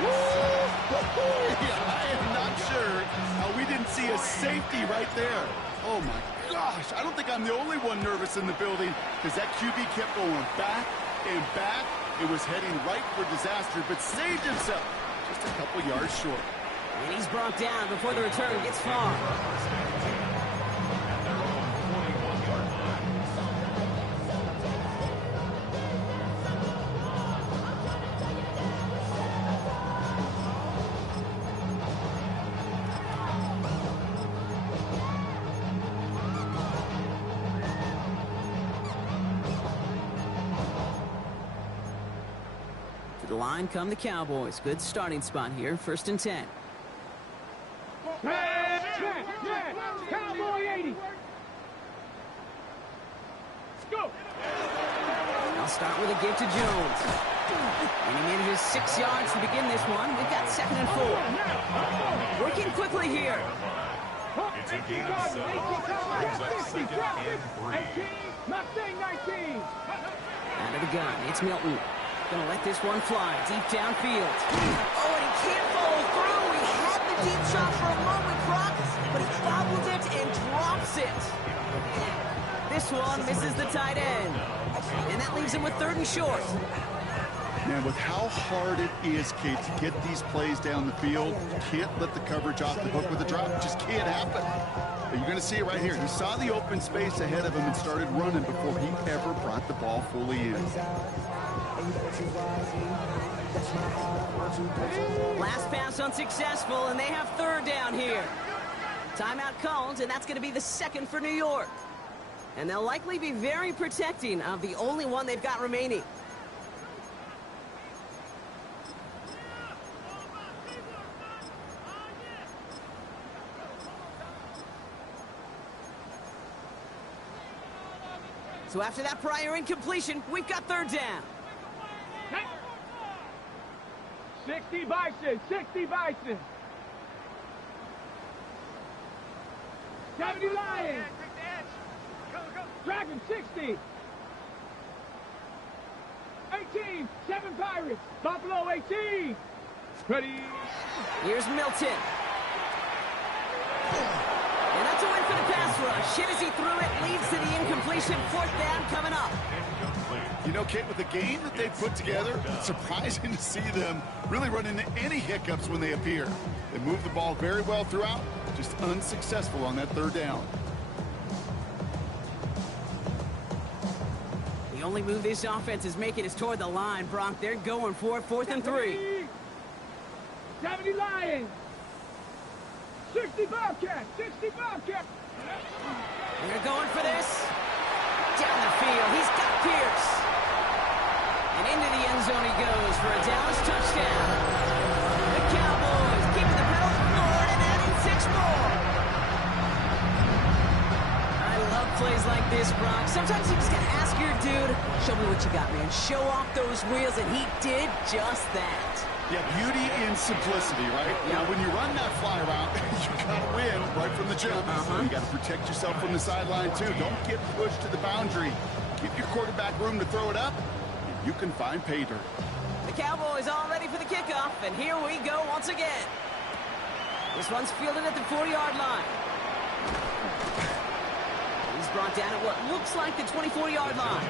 Yeah, I am not sure how we didn't see a safety right there. Oh my gosh, I don't think I'm the only one nervous in the building because that QB kept going back and back. It was heading right for disaster, but saved himself just a couple yards short. And he's brought down before the return gets far. At their own 41-yard line. To the line come the Cowboys. Good starting spot here. 1st and 10. Yeah, Cowboy 80. Go. I'll start with a give to Jones. And he manages 6 yards to begin this one. We've got 2nd and 4. Working quickly here. It's a gain of 7. Brings up 2nd and 3. 18, Mustang 19. Out of the gun, it's Milton. Gonna let this one fly deep downfield. Oh, and he can't follow through. He had the deep shot for a moment, Brock, but he bobbled it and drops it. This one misses the tight end. And that leaves him with 3rd and short. Man, with how hard it is, Kate, to get these plays down the field, can't let the coverage off the hook with a drop. It just can't happen. But you're going to see it right here. He saw the open space ahead of him and started running before he ever brought the ball fully in. Last pass unsuccessful, and they have third down here. Timeout called, and that's going to be the second for New York. And they'll likely be very protecting of the only one they've got remaining. So after that prior incompletion, we've got third down. 60 Bison, 60 Bison. 70 Lions. Dragon, 60. 18, 7 Pirates. Buffalo, 18. Ready. Here's Milton. And that's a win for the pass rush. Hit as he threw it, leads to the incompletion. Fourth down coming up. You know, Kate, with the game that they've put together, it's surprising to see them really run into any hiccups when they appear. They move the ball very well throughout, just unsuccessful on that third down. The only move this offense is making is toward the line, Bronk. They're going for it, 4th and 3. 70 Lions. 60 Bobcats, 60 Bobcats. They're going for this. Down the field, he's got Pierce. And into the end zone he goes for a Dallas touchdown. The Cowboys keeping the pedal forward and adding 6 more. I love plays like this, Brock. Sometimes you just gotta ask your dude, show me what you got, man. Show off those wheels, and he did just that. Yeah, beauty in simplicity, right? Now, when you run that fly route, you gotta win right from the jump. You gotta protect yourself from the sideline, too. Don't get pushed to the boundary. Give your quarterback room to throw it up, and you can find pay dirt. The Cowboys all ready for the kickoff, and here we go once again. This one's fielded at the 40-yard line. He's brought down at what looks like the 24-yard line.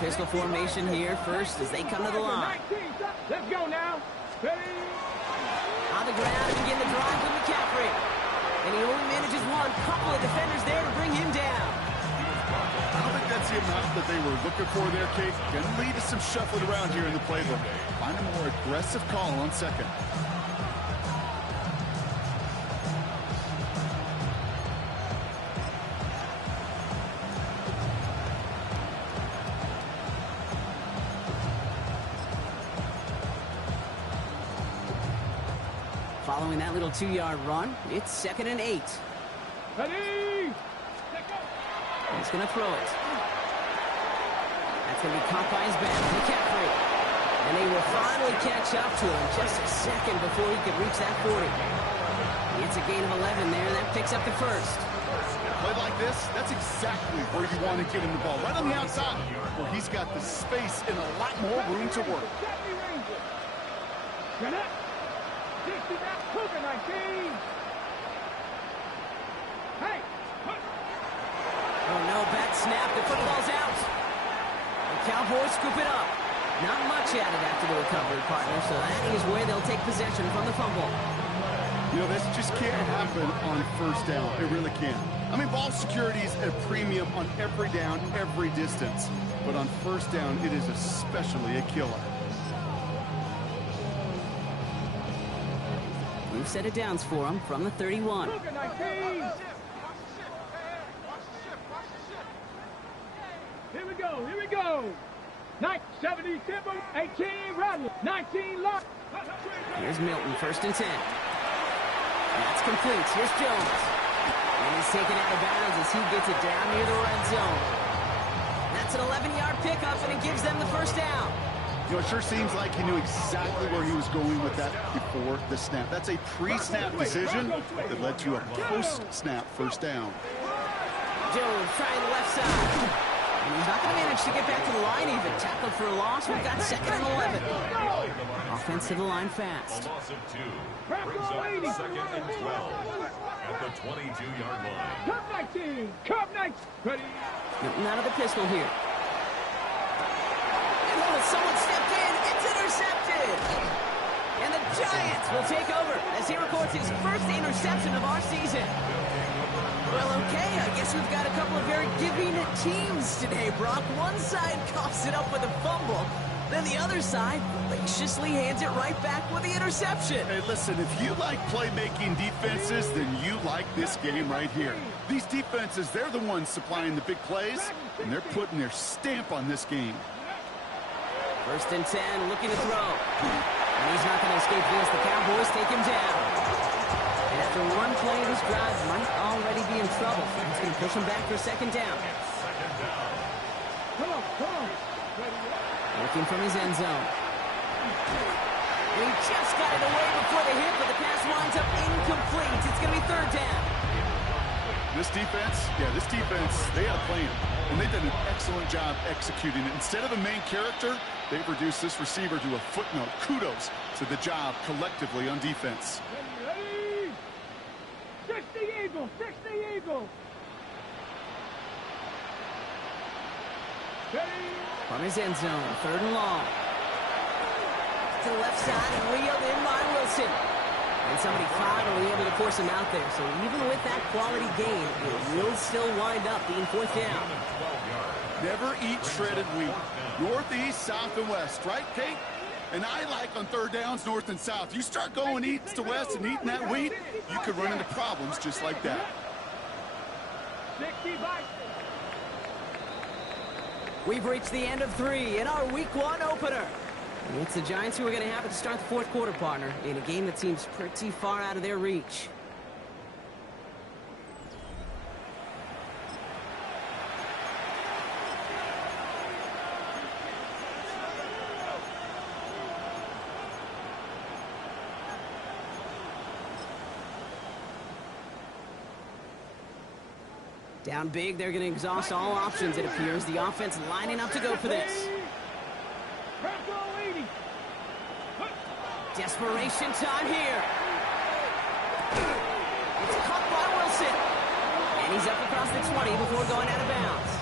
Pistol formation here first as they come to the line. Let's go now. Ready? On the ground to begin the drive with McCaffrey. And he only manages one. Couple of defenders there to bring him down. I don't think that's the amount that they were looking for there, Kate. Gonna lead to some shuffling around here in the playbook. Find a more aggressive call on second. Following that little 2-yard run, it's 2nd and 8. Ready? He's going to throw it. That's going to be caught by his back, McCaffrey. And they will finally catch up to him just a second before he could reach that 40. It's a gain of 11 there, and that picks up the first. Play like this, that's exactly where you want to get him the ball. Right on the outside, where he's got the space and a lot more room to work. Cougar 19. Hey. Oh no, bad snap. The football's out. The Cowboys scoop it up. Not much added after the recovery, partner, so that is where they'll take possession from the fumble. You know, this just can't happen on first down. It really can't. I mean, ball security is at a premium on every down, every distance. But on first down, it is especially a killer. We've set it downs for him from the 31. Cougar 19. Here we go, here we go. 70 Timber, 18 Rattler, 19 Lock. Here's Milton, 1st and 10. That's complete. Here's Jones. And he's taken out of bounds as he gets it down near the red zone. That's an 11-yard pickup, and it gives them the first down. You know, it sure seems like he knew exactly where he was going with that before the snap. That's a pre-snap decision that led to a post-snap first down. Jones trying the left side. And he's not going to manage to get back to the line even. Tackled for a loss. We've got 2nd and 11. Offense to the line fast. A loss of 2 brings up 2nd and 12 at the 22-yard line. Cup 19. Cup 19. Ready. Newton out of the pistol here. And oh, someone stepped in. It's intercepted. And the Giants will take over as he records his first interception of our season. Well, okay, I guess we've got a couple of very giving teams today, Brock. One side coughs it up with a fumble, then the other side graciously hands it right back with the interception. Hey, listen, if you like playmaking defenses, then you like this game right here. These defenses, they're the ones supplying the big plays, and they're putting their stamp on this game. 1st and 10, looking to throw. And he's not going to escape this. The Cowboys take him down. And after one play of this drive, might already be in trouble. He's going to push him back for 2nd down. Come on, come on. Looking from his end zone. And he just got it away before the hit, but the pass winds up incomplete. It's going to be 3rd down. This defense, they had a plan. And they've done an excellent job executing it. Instead of a main character, they've reduced this receiver to a footnote. Kudos to the job collectively on defense. Ready. 60 Eagles. 60 Eagles. Ready. From his end zone, 3rd and long. To the left side and reeled in by Wilson. And somebody finally able to force him out there. So even with that quality gain, it will still wind up being 4th down. Never eat shredded wheat. North, east, south, and west, right, Kate? And I like on 3rd downs, north and south. You start going east to west and eating that wheat, you could run into problems just like that. 60 by. We've reached the end of 3 in our Week 1 opener. And it's the Giants who are going to have it to start the 4th quarter, partner, in a game that seems pretty far out of their reach. Down big, they're going to exhaust all options, it appears. The offense lining up to go for this. Desperation time here. It's caught by Wilson. And he's up across the 20 before going out of bounds.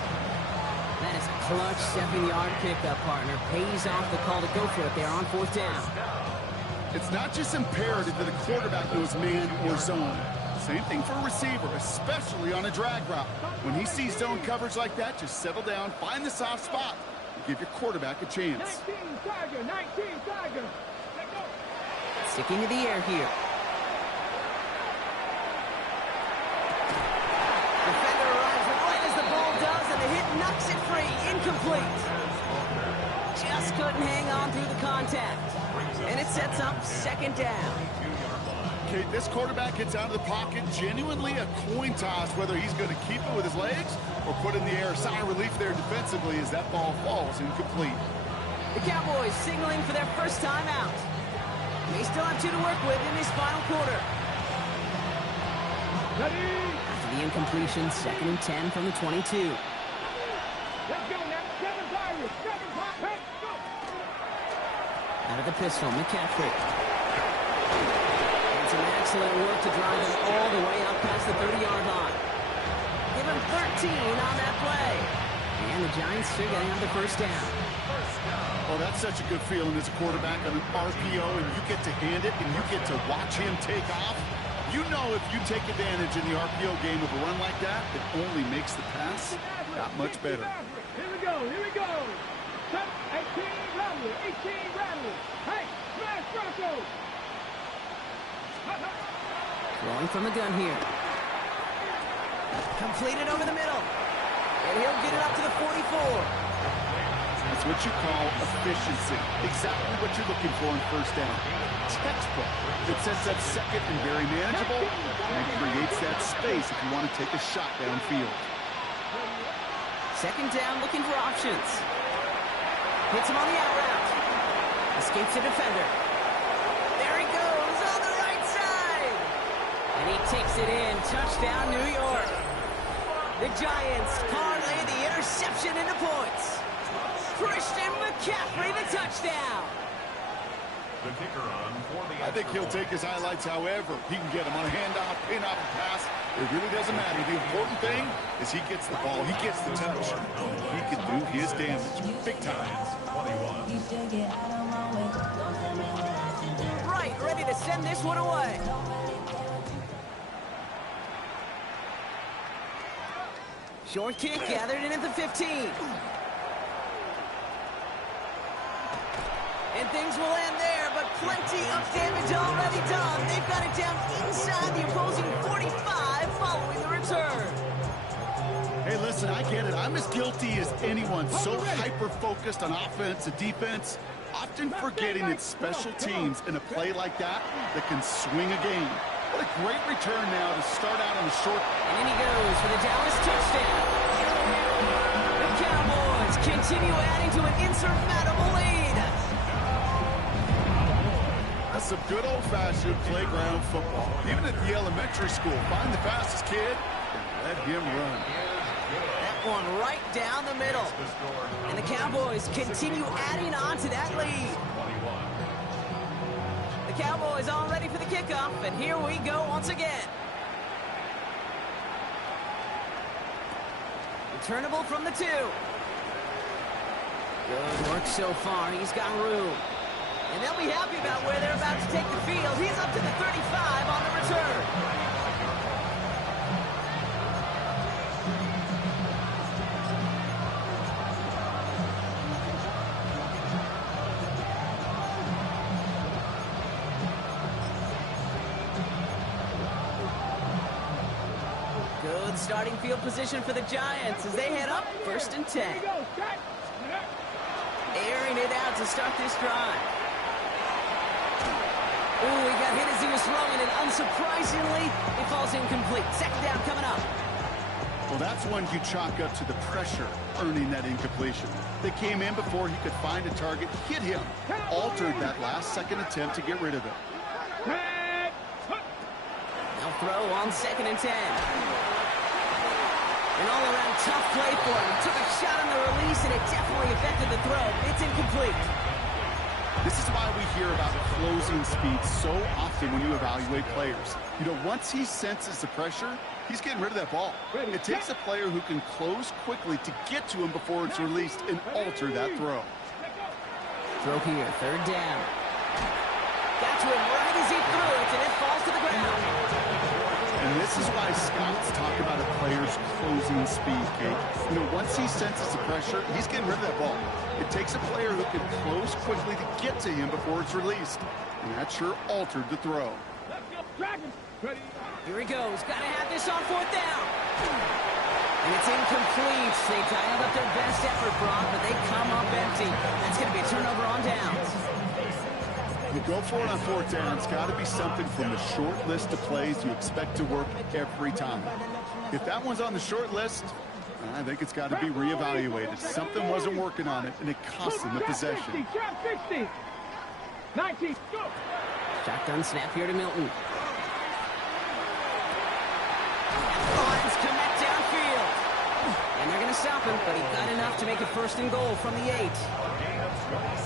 That is a clutch 7-yard pickup, partner. Pays off the call to go for it there on 4th down. It's not just imperative that a quarterback knows man or zone. Same thing for a receiver, especially on a drag route. When he sees zone coverage like that, just settle down, find the soft spot, and give your quarterback a chance. 19 Tiger, 19 Tiger. Sticking to the air here. Defender arrives right as the ball does, and the hit knocks it free. Incomplete. Just couldn't hang on through the contact. And it sets up 2nd down. Okay, this quarterback gets out of the pocket, genuinely a coin toss whether he's going to keep it with his legs or put it in the air. Sigh of relief there defensively as that ball falls incomplete. The Cowboys signaling for their first time out. They still have 2 to work with in this final quarter. Ready. After the incompletion, 2nd and 10 from the 22. Let's go now. 7 Tigers. 7 Tigers. Go. Out of the pistol, McCaffrey. And some excellent work to drive them all the way out past the 30-yard line. Give him 13 on that play. And the Giants are going to have the 1st down. Oh, that's such a good feeling as a quarterback on an RPO, and you get to hand it, and you get to watch him take off. You know if you take advantage in the RPO game of a run like that, it only makes the pass that much better. Here we go, here we go. 18 Rattler, 18 Rattler. Hey, smash Bronco. Throwing from the gun here. Completed over the middle. And he'll get it up to the 44. That's what you call efficiency. Exactly what you're looking for in 1st down. Textbook. It sets up 2nd and very manageable and creates that space if you want to take a shot downfield. 2nd down, looking for options. Hits him on the out route. Escapes the defender. There he goes on the right side. And he takes it in. Touchdown, New York. The Giants parlay the interception reception into points. Christian McCaffrey, the touchdown. The kicker on for the I think he'll extra take his highlights however he can get him on a handoff, pin off, and pass. It really doesn't matter. The important thing is he gets the ball, he gets the touch. He can do his damage big time. 21. Right, ready to send this one away. Short kick gathered in at the 15. And things will end there, but plenty of damage already done. They've got it down inside the opposing 45 following the return. Hey, listen, I get it. I'm as guilty as anyone. So hyper-focused on offense and defense, often forgetting it's special teams in a play like that can swing a game. What a great return now to start out on a short. And in he goes for the Dallas touchdown. The Cowboys continue adding to an insurmountable lead. That's some good old-fashioned playground football. Even at the elementary school, find the fastest kid and let him run. That one right down the middle. And the Cowboys continue adding on to that lead. The Cowboys all ready for the kickoff, and here we go once again. Returnable from the 2. Good work so far. He's got room. And they'll be happy about where they're about to take the field. He's up to the 35 on the return. Good starting field position for the Giants as they head up 1st and 10. Airing it out to start this drive. Ooh, he got hit as he was throwing, and unsurprisingly, it falls incomplete. 2nd down coming up. Well, that's one you chalk up to the pressure earning that incompletion. They came in before he could find a target, hit him, altered that last-second attempt to get rid of it. They'll throw on 2nd and 10. An all-around tough play for him. He took a shot on the release, and it definitely affected the throw. It's incomplete. This is why we hear about closing speed so often when you evaluate players. You know, once he senses the pressure, he's getting rid of that ball. It takes a player who can close quickly to get to him before it's released and alter that throw. Throw here, 3rd down. Got to him right as he threw it, and it falls to the ground. And this is why scouts talk about a player's closing speed, Kate. You know, once he senses the pressure, he's getting rid of that ball. It takes a player who can close quickly to get to him before it's released. And that sure altered the throw. Here he goes. Got to have this on 4th down. And it's incomplete. They dialed up their best effort, Brock, but they come up empty. That's going to be a turnover on downs. You go for it on 4th down. It's got to be something from the short list of plays you expect to work every time. If that one's on the short list, I think it's got to be reevaluated. Something wasn't working on it, and it cost them the possession. 60. 19, go. Shotgun snap here to Milton. Finds Komet downfield. And they're going to stop him, but he got enough to make it 1st and goal from the 8.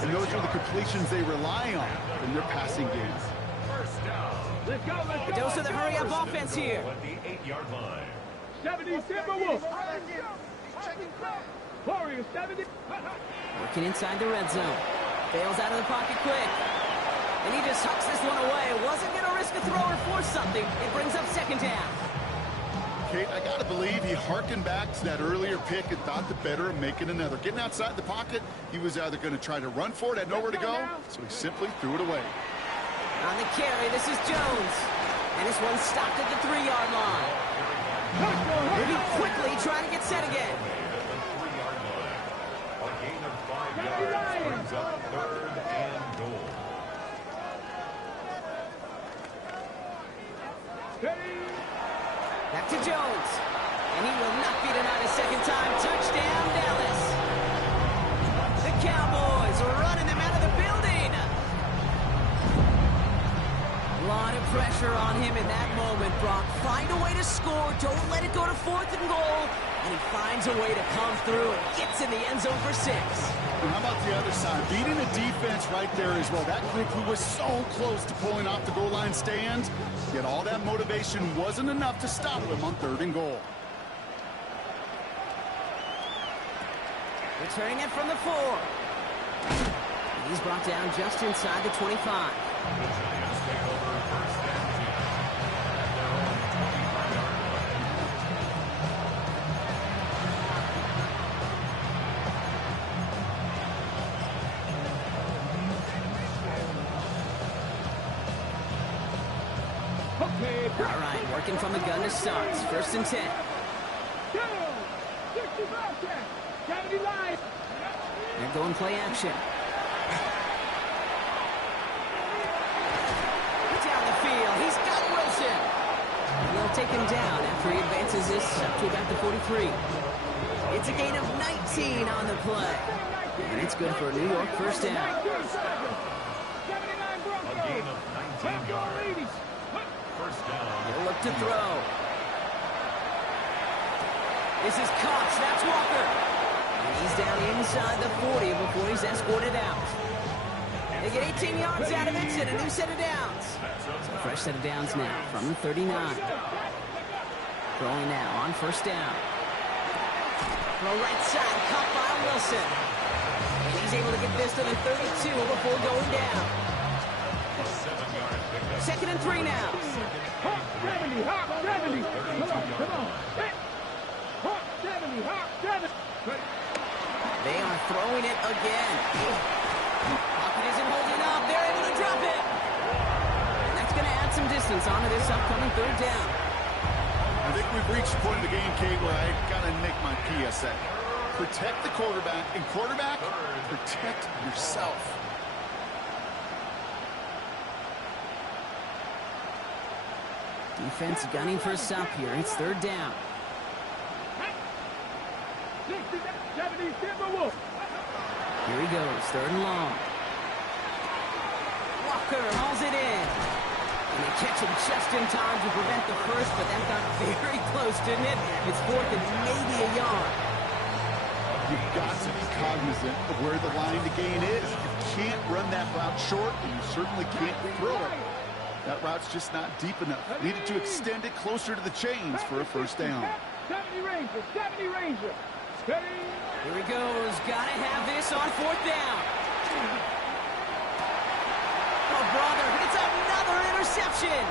And those are the completions they rely on in their passing games. Let's go. A dose of the hurry-up offense here. at the 8-yard line. 70 Timberwolves. Warriors 70. Working inside the red zone. Bails out of the pocket quick. And he just hucks this one away. Wasn't going to risk a throw or force something. It brings up 2nd down. Kate, I got to believe he harkened back to that earlier pick and thought the better of making another. Getting outside the pocket, he was either going to try to run for it, had nowhere to go, so he simply threw it away. On the carry, this is Jones. And this one stopped at the 3-yard line. Moving quickly, trying to get set again. A gain of 5 yards brings up 3rd and goal. Back to Jones. And he will not be denied a 2nd time. Touchdown, Dallas. The Cowboys are running them out of the building. lot of pressure on him in that moment, Brock. Find a way to score. Don't let it go to 4th and goal. And he finds a way to come through and gets in the end zone for 6. And how about the other side? Beating the defense right there as well. That group who was so close to pulling off the goal line stand, yet all that motivation wasn't enough to stop him on 3rd and goal. Returning it from the 4. He's brought down just inside the 25. The Giants take over first and 10 at their own 25-yard line. All right, working from the gun to start. 1st and 10. Go! 65 catch. 70 line. They're going play action. Down the field. He's got Wilson. And they'll take him down after he advances this up to about the 43. It's a gain of 19 on the play. And it's good for a New York first down. 79 A gain of 19 yards. First down. He'll look to throw. This is caught. Snaps Walker. And he's down inside the 40 before he's escorted out. They get 18 yards out of it and a new set of downs. So a fresh set of downs now from the 39. Throwing now on 1st down. Throw right side, caught by Wilson. And he's able to get this to the 32 before going down. 2nd and 3 now. Hawk 70, Hawk 70. Come on. Hawk 70, Hawk 70. They are throwing it again. Pocket isn't holding up. They're able to drop it. And that's going to add some distance onto this upcoming 3rd down. I think we've reached the point of the game, Kate, where I got to make my PSA. Protect the quarterback, and quarterback, protect yourself. Defense gunning for a stop here. It's 3rd down. 70, Timberwolf. Here he goes, 3rd and long. Walker hauls it in. And they catch him just in time to prevent the first, but that got very close, didn't it? It's 4th and maybe a yard. You've got to be cognizant of where the line to gain is. You can't run that route short, and you certainly can't throw it. That route's just not deep enough. Needed to extend it closer to the chains for a first down. 70 Ranger, 70 Ranger. Steady. Here he goes. Gotta have this on 4th down. Oh, brother, it's another interception.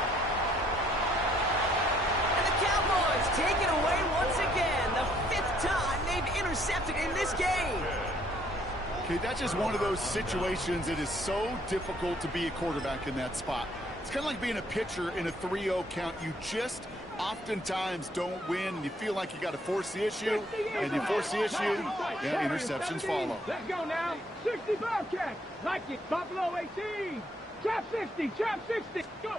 And the Cowboys take it away once again. The 5th time they've intercepted in this game. Okay, that's just one of those situations that is so difficult to be a quarterback in that spot. It's kind of like being a pitcher in a 3-0 count. You just oftentimes don't win, and you feel like you got to force the issue, and you force the issue, yeah, interceptions follow. Let's go now. 65 catch. Like it. Buffalo 18. Trap 60. Trap 60. Go.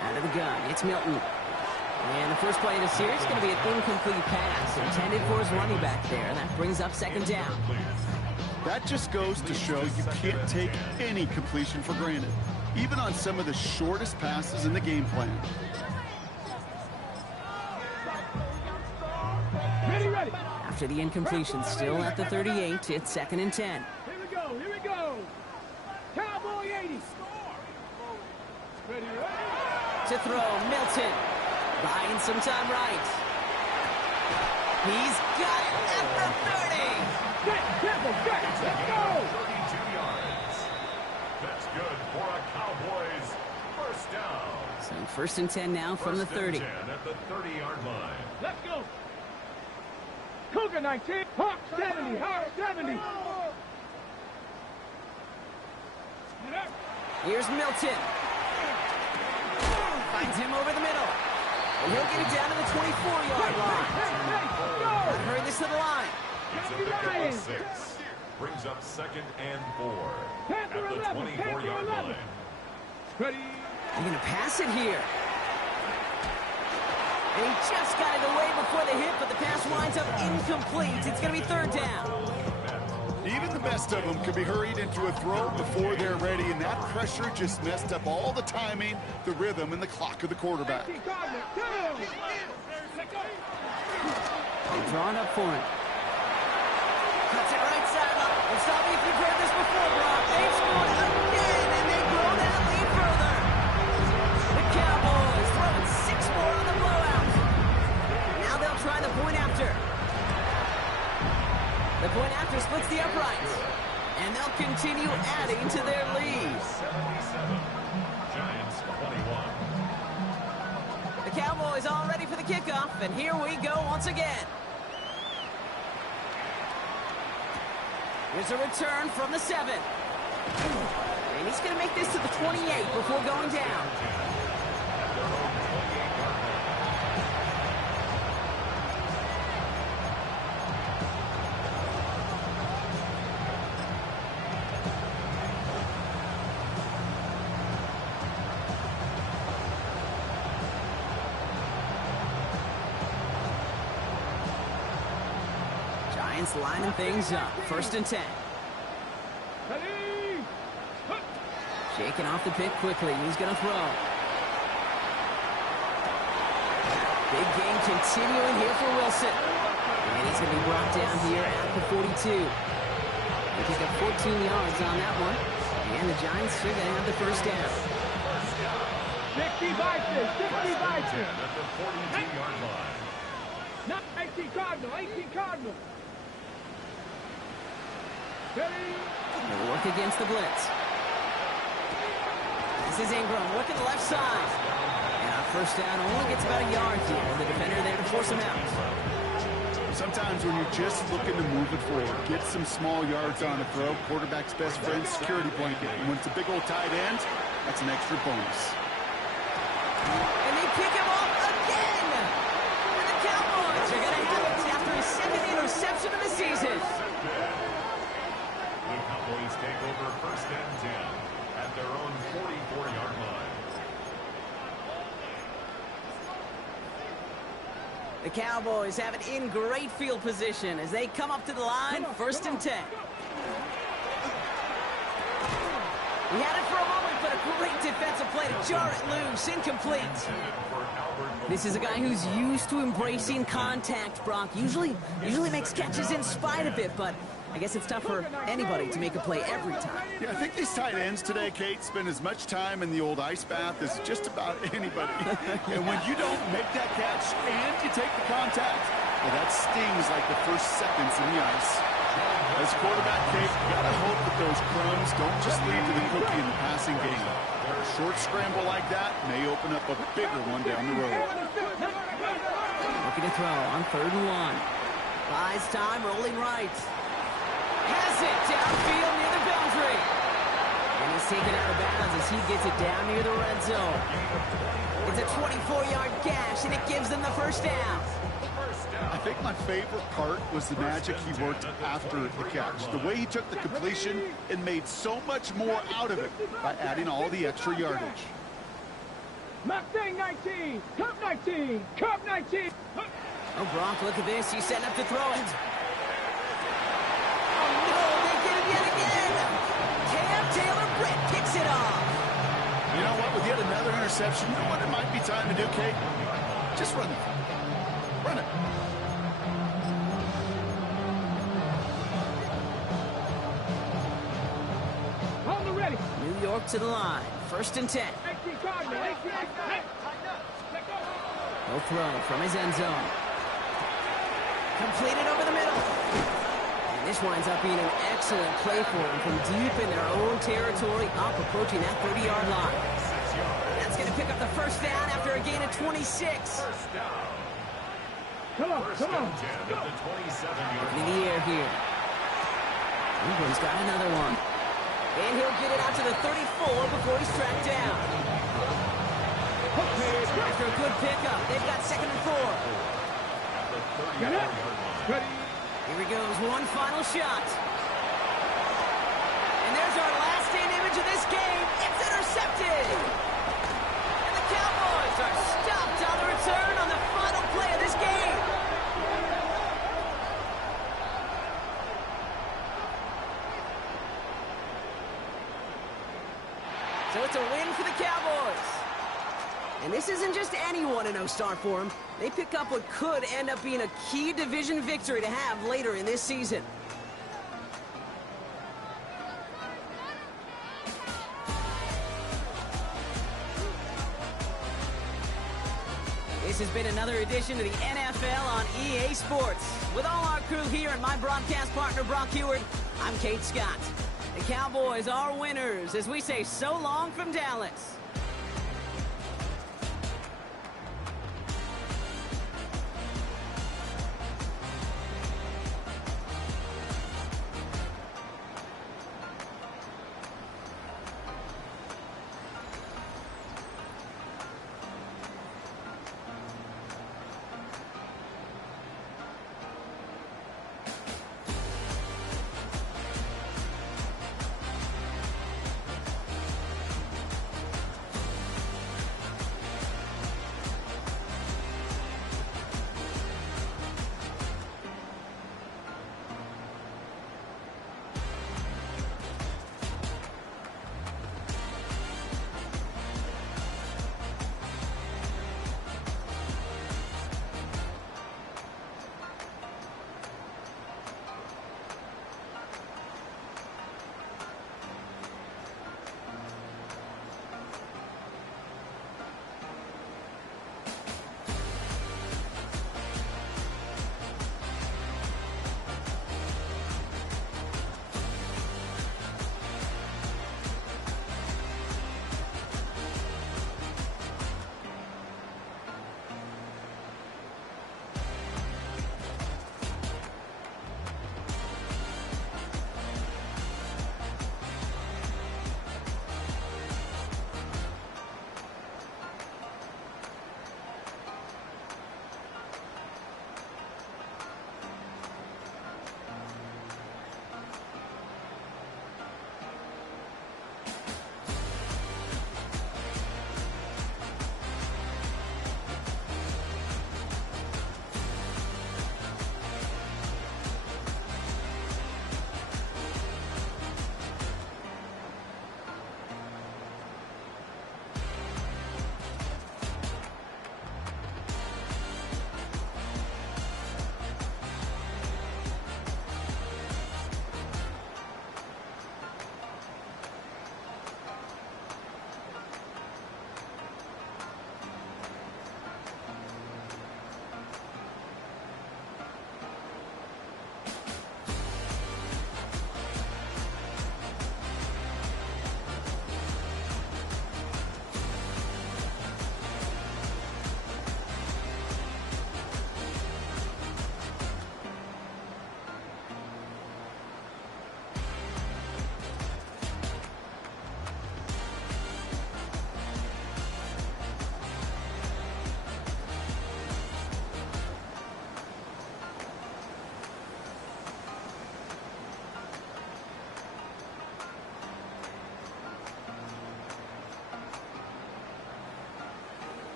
Out of the gun, it's Milton. And the first play of the series is going to be an incomplete pass intended for his running back there. That brings up 2nd down. That just goes to show you can't take any completion for granted, even on some of the shortest passes in the game plan. Ready. After the incompletion, still at the 38, it's 2nd and 10. Here we go. Cowboy 80. Ready. To throw, Milton. Buying some time right. He's got it at the 30. Let's go. 32 yards. That's good for a Cowboys first down. So 1st and 10 now from the 30. 1st and 10 at the 30-yard line. Let's go. Cougar 19. Hawk 70. Hawk 70. Here's Milton. Finds him over the middle. And he'll get it down to the 24-yard line. Gotta hurry this to the line. It's a pickup of 6. Brings up 2nd and 4 at the 24-yard line. Ready. They're going to pass it here. And he just got it away before the hit, but the pass winds up incomplete. It's going to be 3rd down. Even the best of them can be hurried into a throw before they're ready, and that pressure just messed up all the timing, the rhythm, and the clock of the quarterback. They've drawn up for him. Cuts it right sideline. And stop me if you've heard this before, Brock. They've scored again, and they grow that lead further. The Cowboys throwing 6 more on the blowout. Now they'll try the point after. The point after splits the uprights. And they'll continue adding to their lead. 77. Giants 21. The Cowboys all ready for the kickoff, and here we go once again. Here's a return from the 7. And he's going to make this to the 28 before going down. Giants lining things up. 1st and 10. Shaking off the pick quickly. He's going to throw. Big game continuing here for Wilson. And he's going to be brought down here at the 42. He's got 14 yards on that one. And the Giants are going to have the first down. 60 Vikings, 60 Vikings. At the 42-yard line. Not 18 Cardinal, 18 Cardinal. Ready? They'll work against the blitz. This is Ingram working the left side. And on 1st down, only gets about a yard here. The defender there to force him out. Sometimes when you're just looking to move it forward, get some small yards on a throw, quarterback's best friend, security blanket. And when it's a big old tight end, that's an extra bonus. And they pick him off again. And the Cowboys are going to have it after his 2nd interception of the season. The Cowboys take over 1st and 10 at their own 44-yard line. The Cowboys have it in great field position as they come up to the line, 1st and 10. He had it for a moment, but a great defensive play to jar it loose, incomplete. This is a guy who's used to embracing contact, Brock. Usually makes catches in spite of it, but I guess it's tough for anybody to make a play every time. Yeah, I think these tight ends today, Kate, spend as much time in the old ice bath as just about anybody. And when you don't make that catch and you take the contact, well, that stings like the first seconds in the ice. As quarterback, Kate, you gotta hope that those crumbs don't just lead to the cookie in the passing game. A short scramble like that may open up a bigger one down the road. Looking to throw on 3rd and 1. Buys time, rolling right. Has it downfield near the boundary. And he's taken out of bounds as he gets it down near the red zone. It's a 24-yard gash, and it gives them the 1st down. I think my favorite part was the magic he worked after the catch. The way he took the completion and made so much more out of it by adding all the extra yardage. Mustang 19, Cup 19, Cup 19. Oh, Brock, look at this. He's setting up to throw it. Oh, no, they get him yet again. Cam Taylor-Britt kicks it off. You know what? With yet another interception, you know what it might be time to do, Kate? Just run it. Run it. On the ready. New York to the line. 1st and 10. 18 Cardinal, 18. No throw from his end zone. Completed over the middle. And this winds up being an excellent play for him from deep in their own territory, up approaching that 30-yard line. That's going to pick up the 1st down after a gain of 26. Come on, come on. In the air here. Ingram's got another one. And he'll get it out to the 34 before he's tracked down. After a good pickup, they've got 2nd and 4. Get it. Ready. Here he goes, one final shot. And there's our last stand image of this game. It's intercepted. And the Cowboys are stopped on the return on the final play of this game. It's a win for the Cowboys. And this isn't just any 1-0 start for them. They pick up what could end up being a key division victory to have later in this season. This has been another edition of the NFL on EA Sports. With all our crew here and my broadcast partner, Brock Heward, I'm Kate Scott. The Cowboys are winners as we say so long from Dallas.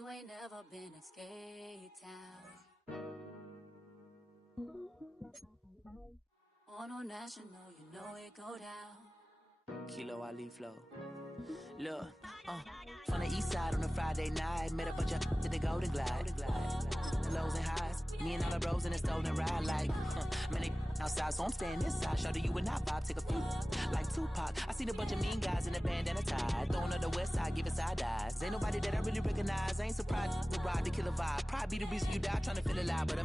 You ain't never been in Skate Town. On a national, you know it go down. Kilo Ali flow. Look, from the east side on a Friday night, met a bunch of to the Golden Glide. The lows and highs, me and all the bros in the stolen ride, like, man, they outside, so I'm staying inside. Show you and I vibe, take a few, like Tupac. I seen a bunch of mean guys in the band and a tie, throwing up the west side, giving side eyes. Ain't nobody that I really recognize, I ain't surprised to ride the killer vibe. Probably be the reason you die trying to feel alive, but I'm